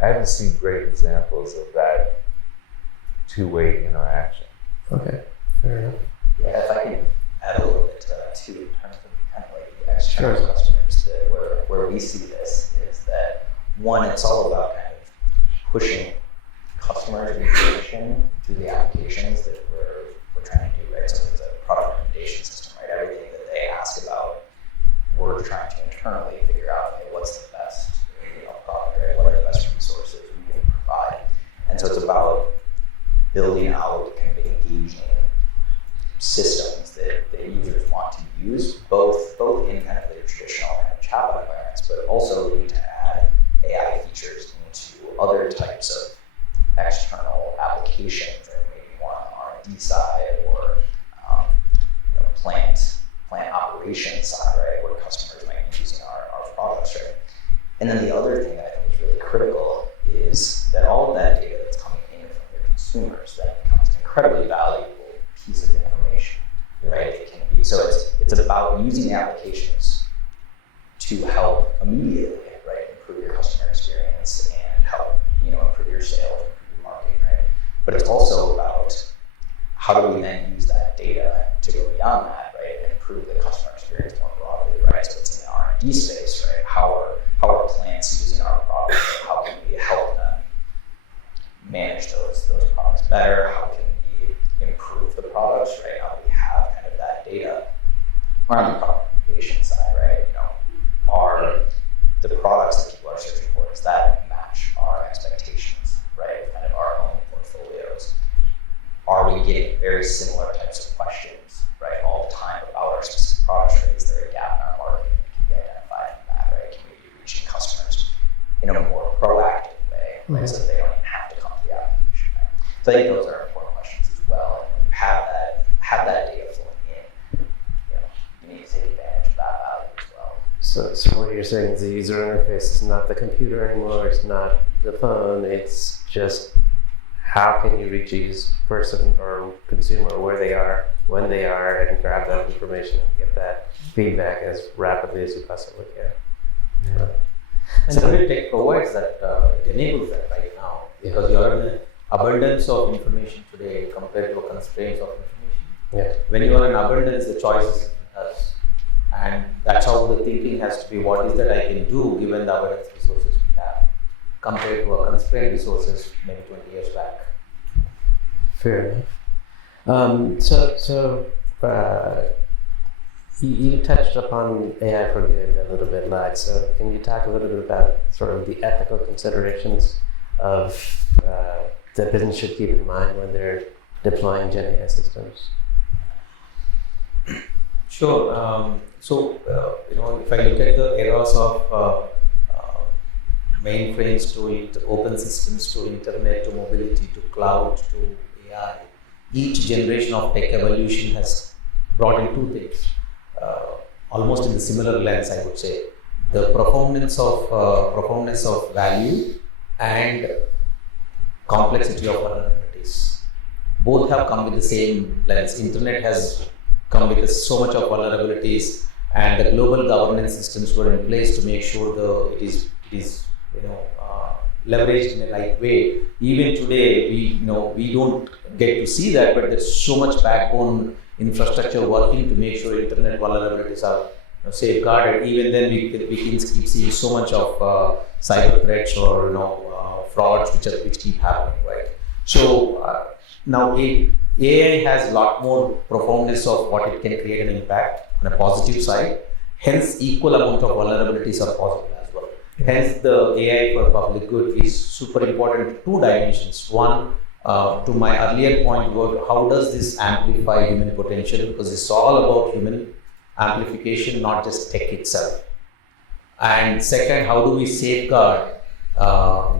I haven't seen great examples of that two-way interaction. Okay, fair enough. Yeah, if I can add a little bit to that too, in terms of kind of like the external customers, where we see this is that, one, it's all about kind of pushing customers' information through the applications that we're trying to do, right? So it's a product recommendation system, right? Everything that they ask about, we're trying to internally figure out, okay, what's the best product, right? What are the best resources we can provide? And so it's about building out kind of engaging systems that users want to use, both in kind of the traditional kind of chatbot environments, but also we need to add AI features into other types of external applications that maybe more on the R&D side or plant operations side, right, where customers might be using our products, right? And then the other thing that I think is really critical is that all of that data that's coming in from your consumers, that becomes an incredibly valuable piece of information, right? It can be, so it's about using the applications to help immediately, right, improve your customer experience and help, improve your sales, improve your marketing, right? But it's also about how do we then use that data to go beyond that, right, and improve the customer experience more broadly, right? So it's in the R&D space, right? How are plants using our products? How can we help them manage those products better? How can we improve the products, right? Now that we have kind of that data. Or on the product creation side, right? Are the products that people are searching for, does that match our expectations, right? Kind of our own portfolios. Are we getting very similar types of questions, right, all the time about our specific products, right? Is there a gap in our market that can be identified from that, right? Can we be reaching customers in a more proactive way, right? So that they don't even have to come to the application, right? So I think those are important questions as well. And when you have that data flowing in, you need to take advantage of that value as well. So what you're saying is the user interface is not the computer anymore, it's not the phone, it's just how can you reach each person or consumer where they are when they are and grab that information and get that feedback as rapidly as you possibly can. Yeah. And the tech provides that, it enables that right now, because you are in an abundance of information today compared to a constraints of information. Yeah. When you are in abundance, the choice is us. And that's how the thinking has to be, what is that I can do given the abundance resources we have, compared to a constrained resources maybe 20 years back. Fair enough. You touched upon AI for good a little bit, Lad. So can you talk a little bit about sort of the ethical considerations of that business should keep in mind when they're deploying GenAI systems? Sure. If I look at the eras of mainframes to open systems to internet to mobility to cloud to AI, each generation of tech evolution has brought in two things. Almost in the similar lens, I would say, the profoundness of value and complexity of vulnerabilities. Both have come with the same lens. Internet has come with so much of vulnerabilities, and the global governance systems were in place to make sure it is leveraged in a right way. Even today, we don't get to see that, but there's so much backbone infrastructure working to make sure internet vulnerabilities are safeguarded. Even then, we can keep seeing so much of cyber threats or frauds which keep happening, right? So now AI has a lot more profoundness of what it can create an impact on a positive side. Hence, equal amount of vulnerabilities are possible as well. Hence, the AI for public good is super important. Two dimensions. One, to my earlier point about how does this amplify human potential, because it's all about human amplification, not just tech itself. And second, how do we safeguard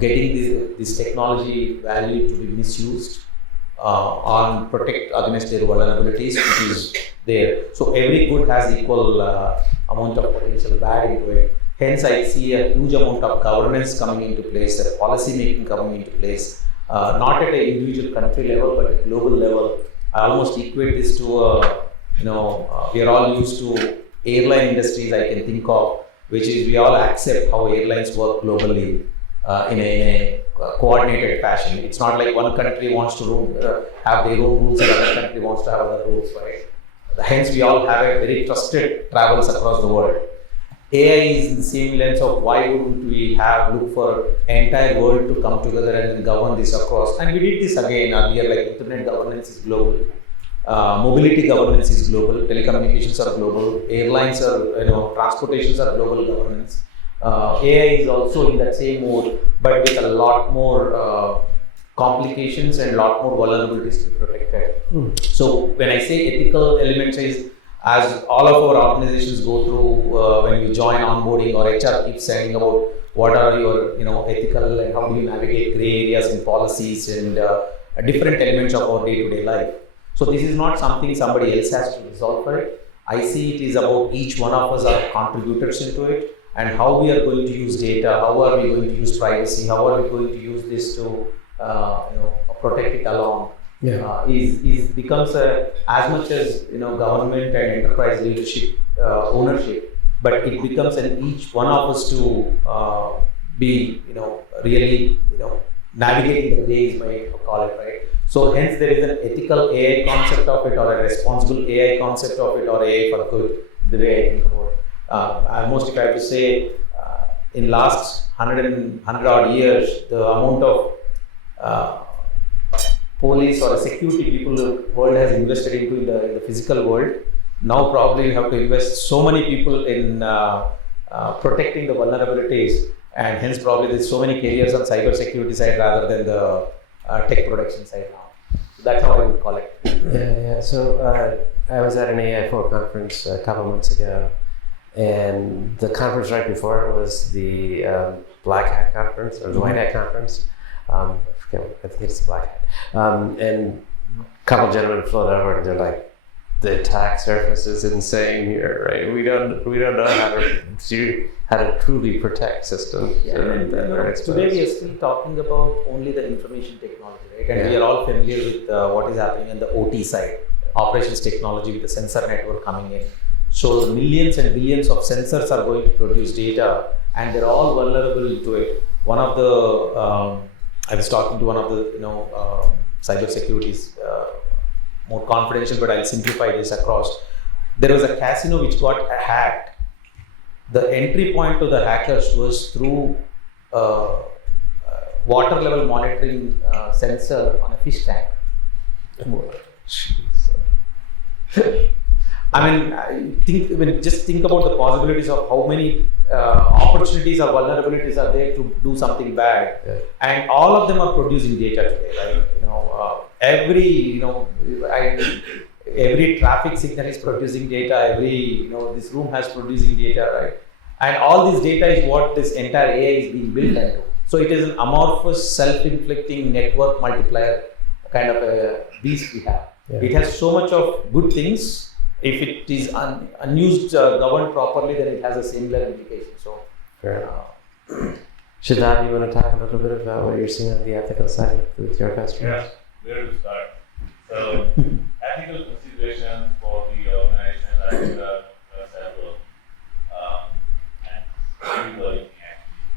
getting this technology value to be misused on protect against their vulnerabilities, which is there. So every good has equal amount of potential bad into it. Hence, I see a huge amount of governance coming into place, policy making coming into place. Not at an individual country level, but at global level. I almost equate this to we are all used to airline industries I can think of, which is we all accept how airlines work globally in a coordinated fashion. It's not like one country wants to have their own rules and other country wants to have other rules, right? Hence, we all have a very trusted travels across the world. AI is in the same lens of why wouldn't we look for entire world to come together and then govern this across. And we did this again earlier, like internet governance is global, mobility governance is global, telecommunications are global, airlines are, transportations are global governance. AI is also in that same mode, but with a lot more complications and a lot more vulnerabilities to be protected. So when I say ethical elements is, as all of our organizations go through when you join onboarding or HR keeps saying about what are your ethical and how do you navigate gray areas in policies and different elements of our day-to-day life. So this is not something somebody else has to resolve for it. I see it is about each one of us are contributors into it, and how we are going to use data, how are we going to use privacy, how are we going to use this to protect it along. Is becomes as much as government and enterprise leadership ownership, but it becomes an each one of us to be really navigating the days, might call it, right? So hence there is an ethical AI concept of it, or a responsible AI concept of it, or AI for good, the way I think about it. Almost if I have to say, in last 100 odd years, the amount of police or security people the world has invested into in the physical world. Now probably you have to invest so many people in protecting the vulnerabilities, and hence probably there's so many careers on cyber security side rather than the tech production side now. So that's how I would call it. Yeah. So I was at an AI4 conference a couple months ago, and the conference right before it was the Black Hat conference or the White Hat conference. I think it's the Black Hat. And a couple gentlemen float over and they're like, the attack surface is insane here, right? We don't know how to truly protect systems. Today we are still talking about only the information technology, right? And we are all familiar with what is happening on the OT side, operations technology with the sensor network coming in. So millions and billions of sensors are going to produce data, and they're all vulnerable to it. One of the I was talking to one of the cyber securities, more confidential, but I'll simplify this across. There was a casino which got hacked. The entry point to the hackers was through water level monitoring sensor on a fish tank. I mean, just think about the possibilities of how many opportunities or vulnerabilities are there to do something bad, and all of them are producing data today, right? Every traffic signal is producing data. Every this room has producing data, right? And all this data is what this entire AI is being built into. So it is an amorphous, self-inflicting network multiplier kind of a beast we have. Yeah. It has so much of good things. If it is unused, governed properly, then it has a similar implication. So, Shadab, you want to talk a little bit about what you're seeing on the ethical side with your customers? Yes, where to start? So, ethical considerations for the organization are several, and everybody actually.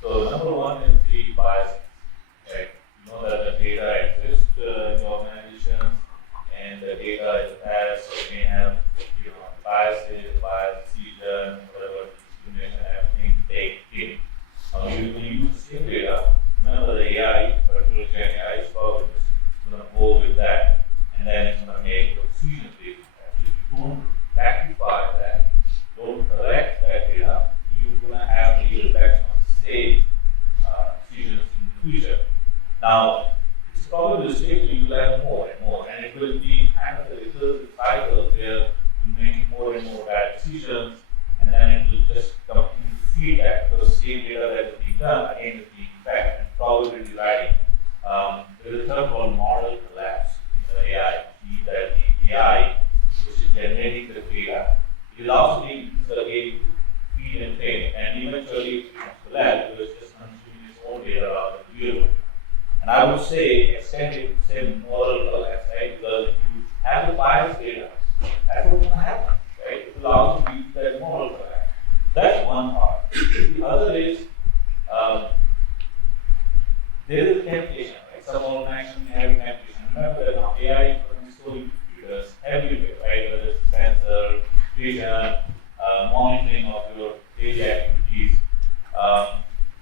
So, number one is the bias. Right? You know that the data exists in the organization, and the data is there, so it may have biases, bias decision, whatever discrimination, everything baked in. When you use the same data, remember the AI, particularly GenAI, is probably just going to go with that, and then it's going to make a decision based on that. If you don't rectify that, don't correct that data, you're going to have the reflection of the same decisions in the future. Now, it's probably the state you will have more and more, and it will be kind of a recursive cycle where you're making more and more bad decisions, and then it will just continue to feed that because the same data that is being done again is being fed and probability writing. There is a term called model collapse in the AI. See that the AI, which is generating the data, it is also being used again to feed and train, and eventually it becomes collapse because it's just consuming its own data rather than the real one. And I would say extend it to say moral collapse, right? Because if you have the biased data, that's what's going to happen, right? It will also be that moral collapse. That's one part. The other is there is a temptation, right? Some organizations have a temptation. Remember that now AI is going to be so ubiquitous everywhere, right? Whether it's sensor, vision, monitoring of your daily activities.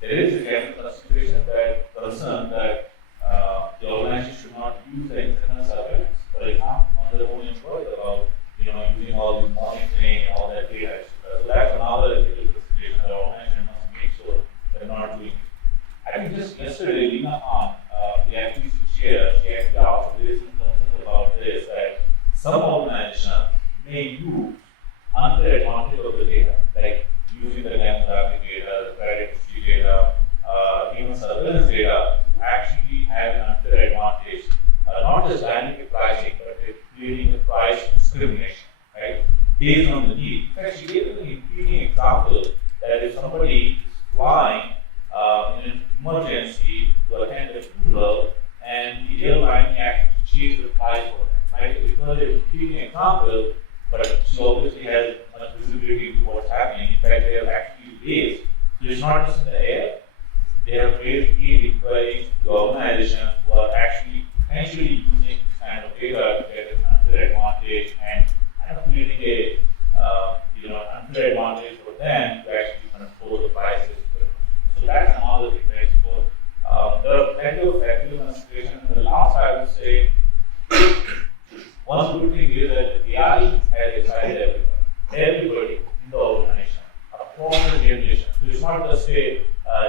There is a general consideration that concern that the organization should not use the internal surveillance, for example, on their own employees about using all this monitoring and all that data. So that's another ethical consideration that the organization must make sure they're not doing it. I think just yesterday, Lina Khan, the activity chair, she actually also raised some concerns about this, that some organizations may use unfair advantage of the data, like using the demographic data, the credit history data, even surveillance data, to actually have an unfair advantage, not just dynamic pricing, but creating a price discrimination, right, based on the need. In fact, she gave an intriguing example that if somebody is flying in an emergency to attend a funeral, and the airline actually change the price for them, right? It's not an intriguing example, but she obviously has much visibility into what's happening. In fact, they have actually raised, so it's not just in the air, they have raised the inquiries to organizations who are actually potentially using this kind of data to get an unfair advantage and kind of creating a unfair advantage for them to actually control the prices. So that's another thing, right? So there are plenty of ethical considerations. And the last I would say, one good thing is that the AI has excited everybody in the organization, across the generation. So it's not just a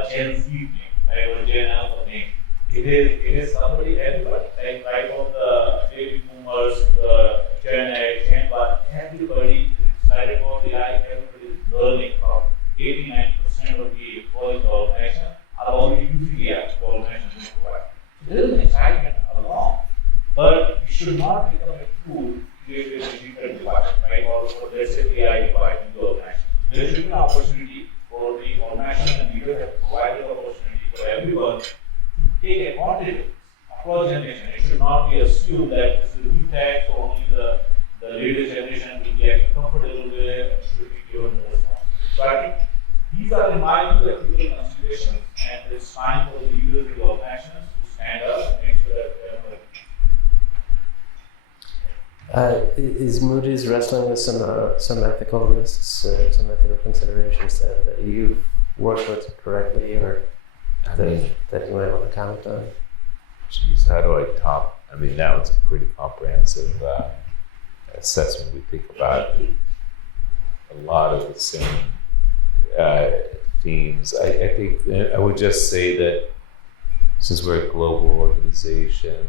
Gen Z thing, right, or Gen Alpha thing. It is somebody, everybody, like right from the baby boomers to the Gen X, Gen Y, everybody is excited about the AI, everybody is learning about it. 80-90% of the employees in the organization are already using AI to organization to provide. So there is an excitement along, but it should not become a tool to create a digital divide, right? Or let's say AI divide in the organization. There should be an opportunity for the organization and leaders have provided an opportunity for everyone to take advantage of this across generation. It should not be assumed that this is a new tech, so only So I think these are, in my view, the critical considerations, and it's time for the leaders of the organizations to stand up and make sure that Is Moody's wrestling with some ethical risks, some ethical considerations that you've worked with directly, or that you might want to comment on? Geez, how do I top? I mean, that was a pretty comprehensive assessment. We think about a lot of the same themes. I think I would just say that since we're a global organization,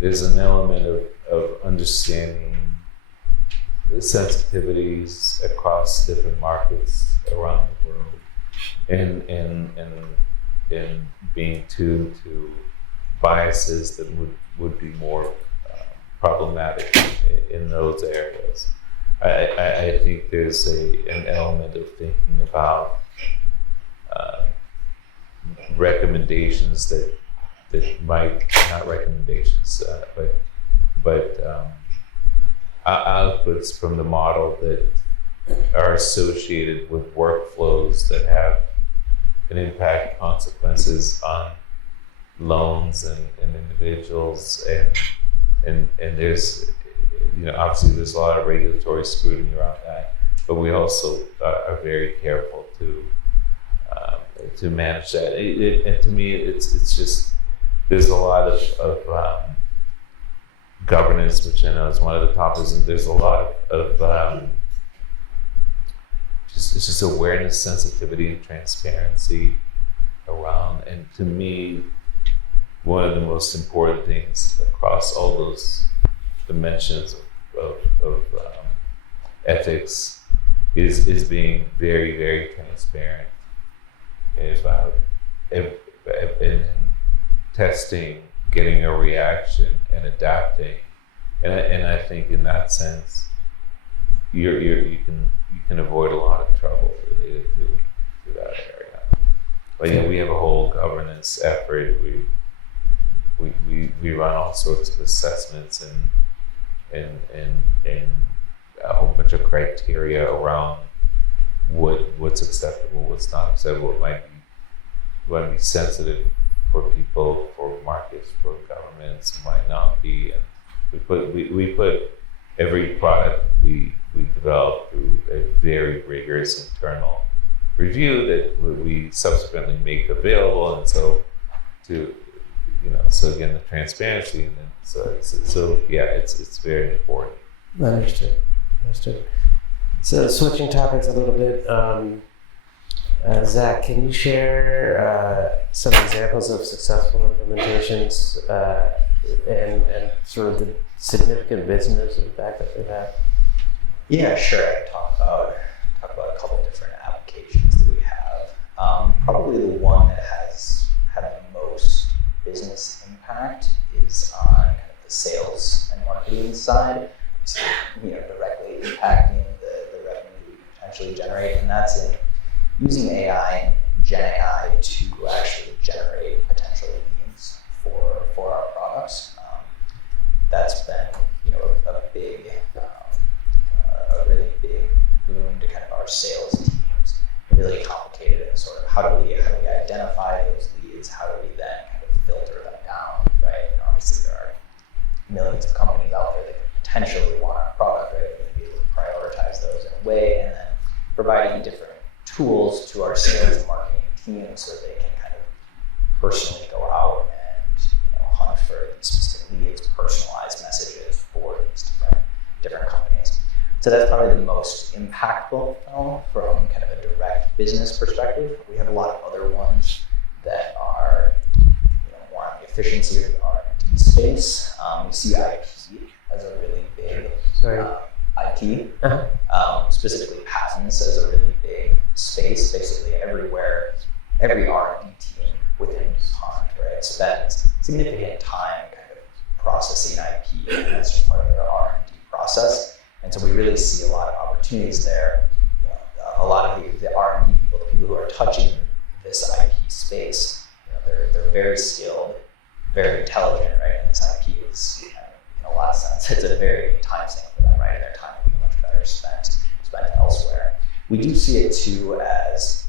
there's an element of understanding the sensitivities across different markets around the world, and being tuned to biases that would be more problematic in those areas. I think there's an element of thinking about recommendations that might, not recommendations, but outputs from the model that are associated with workflows that have an impact consequences on loans and individuals, and there's, obviously there's a lot of regulatory scrutiny around that, but we also are very careful to manage that. And to me, it's just, there's a lot of governance, which I know is one of the topics, and there's a lot of it's just awareness, sensitivity, and transparency around. And to me, one of the most important things across all those dimensions of ethics is being very, very transparent about in testing, getting a reaction, and adapting. And I think in that sense, you can avoid a lot of trouble related to that area. But we have a whole governance effort. We run all sorts of assessments and a whole bunch of criteria around what's acceptable, what's not acceptable, what might be sensitive for people, for markets, for governments, might not be. And we put every product we develop through a very rigorous internal review that we subsequently make available, and so again, the transparency, and then it's very important. Understood. So switching topics a little bit, Zach, can you share some examples of successful implementations and sort of the significant business impact that they've had? Yeah, sure. I can talk about a couple different applications that we have. Probably the one that has had the most business impact is on kind of the sales and marketing side, so, directly impacting the revenue we potentially generate, and that's in using AI and GenAI to actually generate potential leads for our products. That's been a really big boon to kind of our sales teams. Really complicated, and sort of how do we identify those leads? How do we then kind of filter them down, right? Obviously there are millions of companies out there that potentially want our product, right? We need to be able to prioritize those in a way, and then providing different tools to our sales and marketing teams so they can kind of personally go out and hunt for specific leads, personalized messages for these different companies. So that's probably the most impactful from kind of a direct business perspective. We have a lot of other ones that are more on the efficiency of the R&D space. We see IP as a really big IP, specifically patents as a really big space. Basically everywhere, every R&D team within DuPont, right, spends significant time kind of processing IP, and that's just part of their R&D process. And so we really see a lot of opportunities there. A lot of the R&D people, the people who are touching this IP space, they're very skilled, very intelligent, right? And this IP is, in a lot of sense, it's a very time sink for them, right? And their time would be much better spent elsewhere. we do see it too as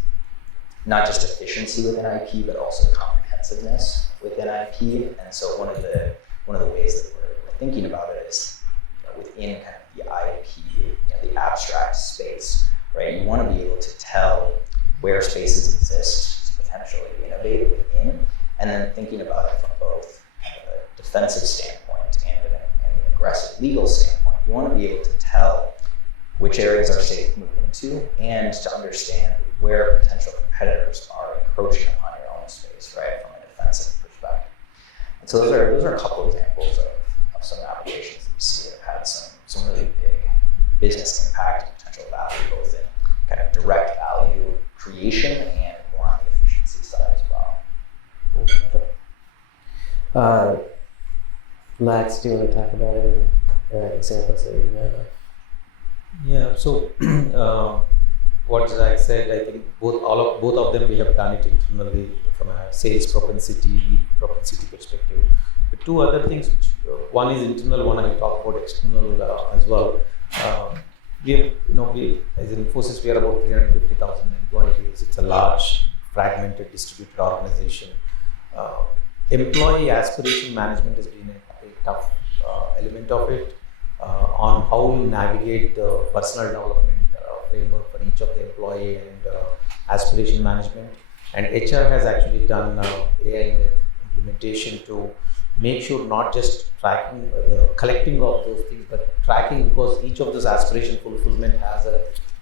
not just efficiency within IP, but also comprehensiveness within IP. And so one of the ways that we're thinking about it is, within kind of the IP, the abstract space, right? You want to be able to tell where spaces exist to potentially innovate within, and then thinking about it from both kind of a defensive standpoint and an aggressive legal standpoint. You want to be able to tell which areas are safe to move into, and to understand where potential competitors are encroaching upon your own space, right, from a defensive perspective. And so those are a couple examples of some applications that we see that have had some really big business impact and potential value, both in kind of direct value creation and more on the efficiency side as well. Max, do you want to talk about any examples that you have? Yeah, so what Zach said, I think both of them we have done it internally from a sales propensity perspective. But two other things, which one is internal, one I will talk about external as well. We as Infosys, we are about 350,000 employees. It's a large, fragmented, distributed organization. Employee aspiration management has been a tough element of it. On how you navigate the personal development framework for each of the employee and aspiration management. And HR has actually done AI implementation to make sure not just tracking, collecting of those things, but tracking, because each of those aspiration fulfillment has a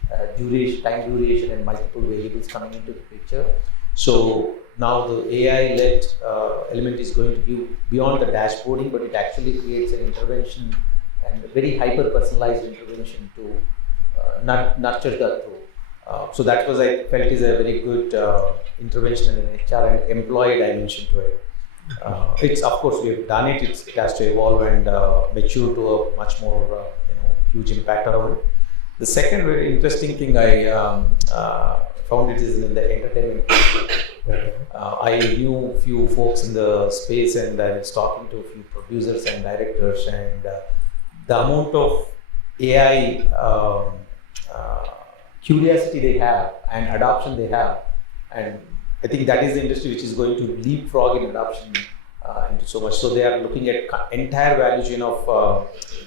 time duration and multiple variables coming into the picture. So now the AI-led element is going to give beyond the dashboarding, but it actually creates an intervention and a very hyper-personalized intervention to nurture that through. So that was, I felt, is a very good intervention in an HR and employee dimension to it. It's, of course, we have done it. It has to evolve and mature to a much more huge impact around it. The second very interesting thing I found it is in the entertainment. I knew a few folks in the space, and I was talking to a few producers and directors, and the amount of AI curiosity they have and adoption they have, and I think that is the industry which is going to leapfrog in adoption into so much. So they are looking at entire value chain of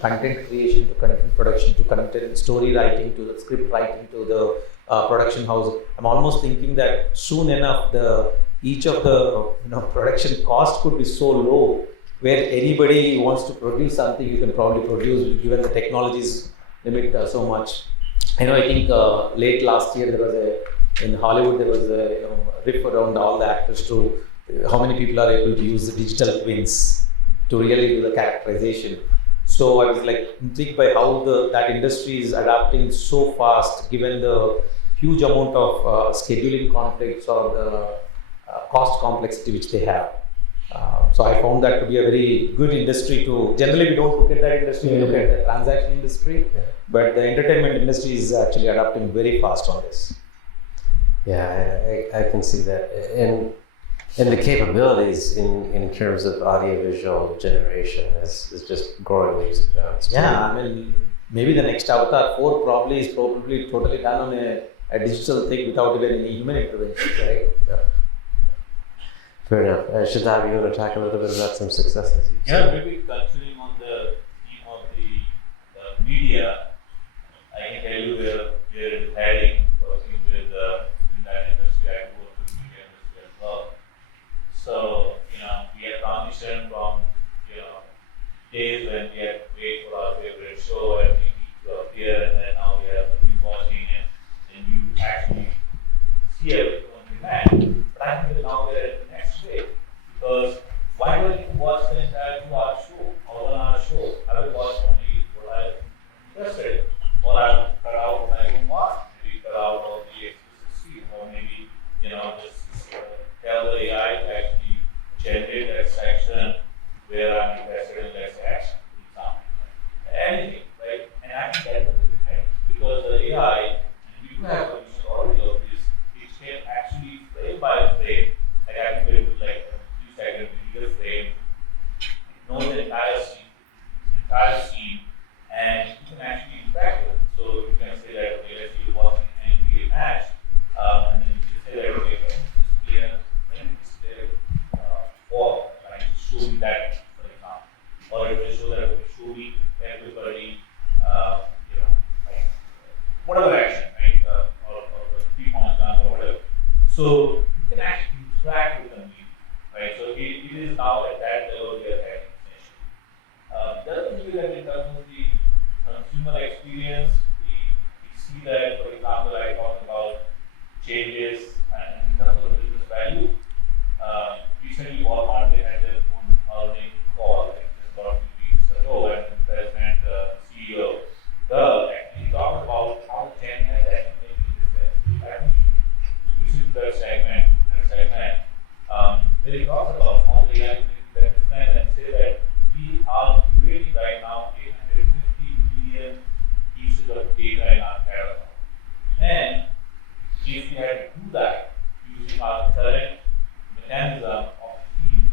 content creation to content production to content story writing to the script writing to the production house. I'm almost thinking that soon enough each of the production cost could be so low, where anybody who wants to produce something you can probably produce, given the technologies limit so much. I think late last year in Hollywood there was a riff around all the actors to how many people are able to use the digital twins to really do the characterization. So I was like intrigued by how that industry is adapting so fast, given the huge amount of scheduling conflicts or the cost complexity which they have. So I found that to be a very good industry to, generally we don't look at that industry, we look at the transaction industry, but the entertainment industry is actually adapting very fast on this. Yeah, I can see that. And the capabilities in terms of audiovisual generation is just growing leaps and bounds. Yeah, I mean, maybe the next Avatar 4 is probably totally done on a digital thing without even any human intervention, right? Yeah. Fair enough. Shadab, you want to talk a little bit about some successes? Maybe continuing on the theme of the media, I can tell you we're heading, working with in that industry. I work with media industry as well. So we have transitioned from days when we had to wait for our favorite show every week to appear, and then now we have been watching and you actually see everything on demand. But I think that now we're at the next stage, because why don't you watch the entire 2-hour show or 1-hour show? I will watch only what I'm interested in, or I will cut out what I don't want, maybe cut So you can actually interact with the media, right? So it is now at that level we are heading. The other thing is that in terms of the consumer experience, we see that, for example, I talked about changes and in terms of the business value. Recently, Walmart, they had their own earnings call, like just about 2 weeks ago, and the president, CEO, Doug, actually talked about how GenAI is actually making this difference. I think using that segment, where he talks about how the AI is making that difference and say that we are curating right now 850 million pieces of data in our catalog. And if we had to do that using our current mechanism of feed,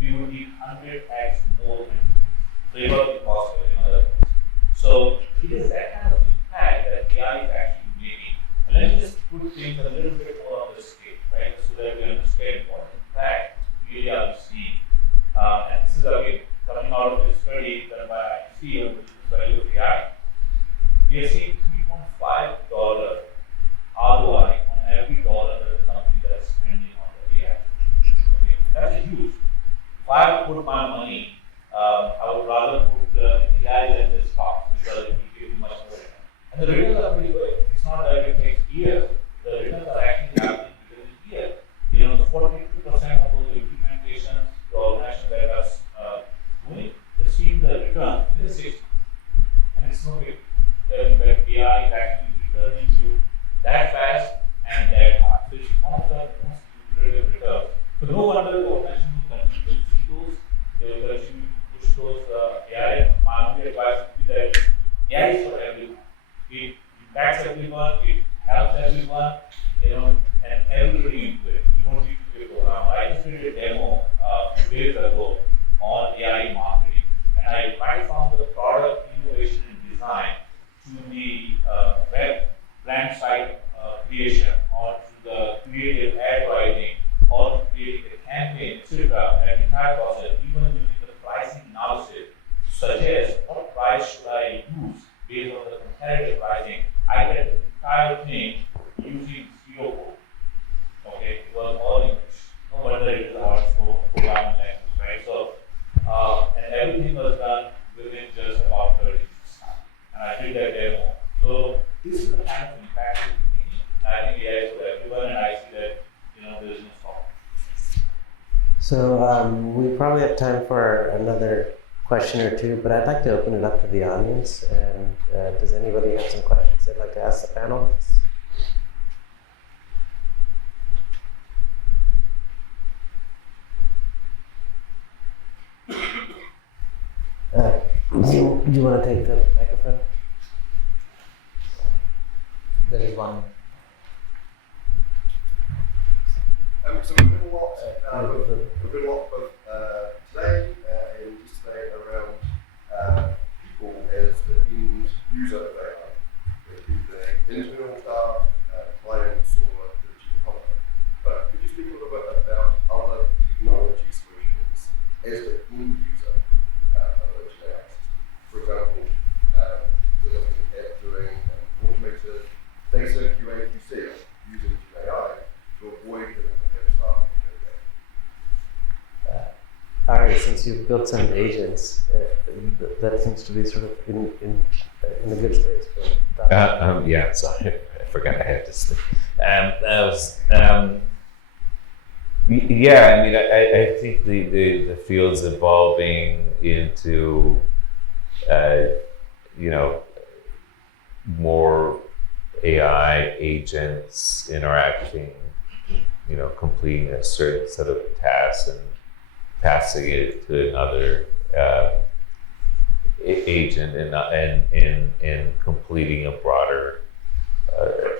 we would need 100x more inputs. So it was impossible in other words. So it is that kind of impact that AI is actually making. And let me just put things a little bit more on the scale, right? So that we understand what impact really are we seeing. And this is again coming out of this study done by IC on the business value of AI. We are seeing $3.5 ROI on every dollar that the company is spending on the AI. Okay? That's a huge. If I put my money, I would rather put the AI than the stock because it will give you much more return. And the returns are pretty good. It's not that it takes years. The returns are actually happening within a year. You know, 42% of those implementations, the organizations that are doing, they see the return within 6 months. And it's no big. That AI is actually returning you that fast and that hard. So it's one of the most lucrative returns. So no wonder the organization will continue to see those. They will continue to push those AI. My only advice would be that AI is for everyone. It impacts everyone, it helps everyone, you know, and everybody into it. You don't need to be a programmer. I just did a demo a few days ago on AI marketing. And I found the product innovation and design to the web brand site creation or to the creative ad writing or to creating a campaign, etc. And entire process, even using the pricing analysis, suggest what price should I use based on the competitive pricing. I get the entire thing using zero code. Okay, it was all English. No wonder it is our programming language, right? So, and everything was done within just about 30 minutes time. And I did that demo. So this is the kind of impact that we need. I think AI is for everyone, and I see that, you know, there's no stop. So we probably have time for another question or two, but I'd like to open it up to the audience. And does anybody have some questions they'd like to ask the panelists? Do you want to take the microphone? There is one. So we've been a lot of today and yesterday around people as the end user of AI, whether it be the internal staff, clients, or the general public. But could you speak a little bit about other technology solutions as the end user of those AI systems? For example, we're looking at doing automated data QA/QC using GenAI to avoid the staff. Ari, since you've built some agents, that seems to be sort of in a good space. Yeah, sorry, I forgot I had this thing. Yeah, I mean, I think the field's evolving into, you know, more AI agents interacting, you know, completing a certain set of tasks and passing it to another agent and completing a broader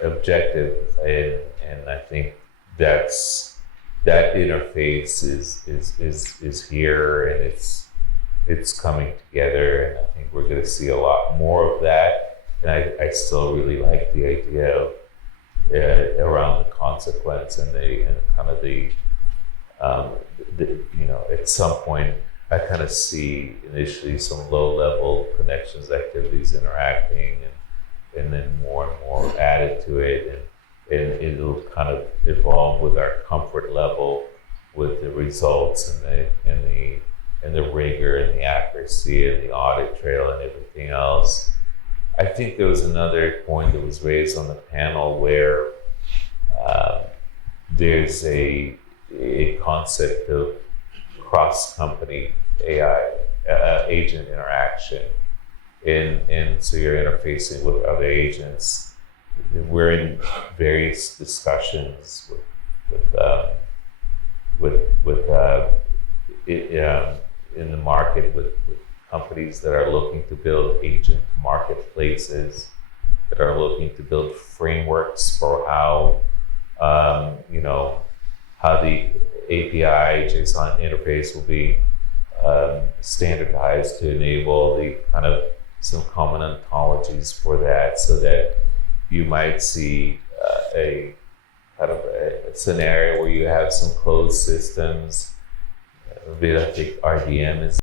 objective. And I think that interface is here and it's coming together, and I think we're going to see a lot more of that. And I still really like the idea of around the consequence and kind of the you know, at some point I kind of see initially some low-level connections, activities interacting, and then more and more added to it, and it'll kind of evolve with our comfort level with the results and the rigor and the accuracy and the audit trail and everything else. I think there was another point that was raised on the panel where there's a concept of cross-company AI agent interaction, and so you're interfacing with other agents. We're in various discussions in the market with companies that are looking to build agent marketplaces, that are looking to build frameworks for how how the API JSON interface will be standardized to enable the kind of some common ontologies for that, so that you might see a kind of a scenario where you have some closed systems. A bit, I think RDM is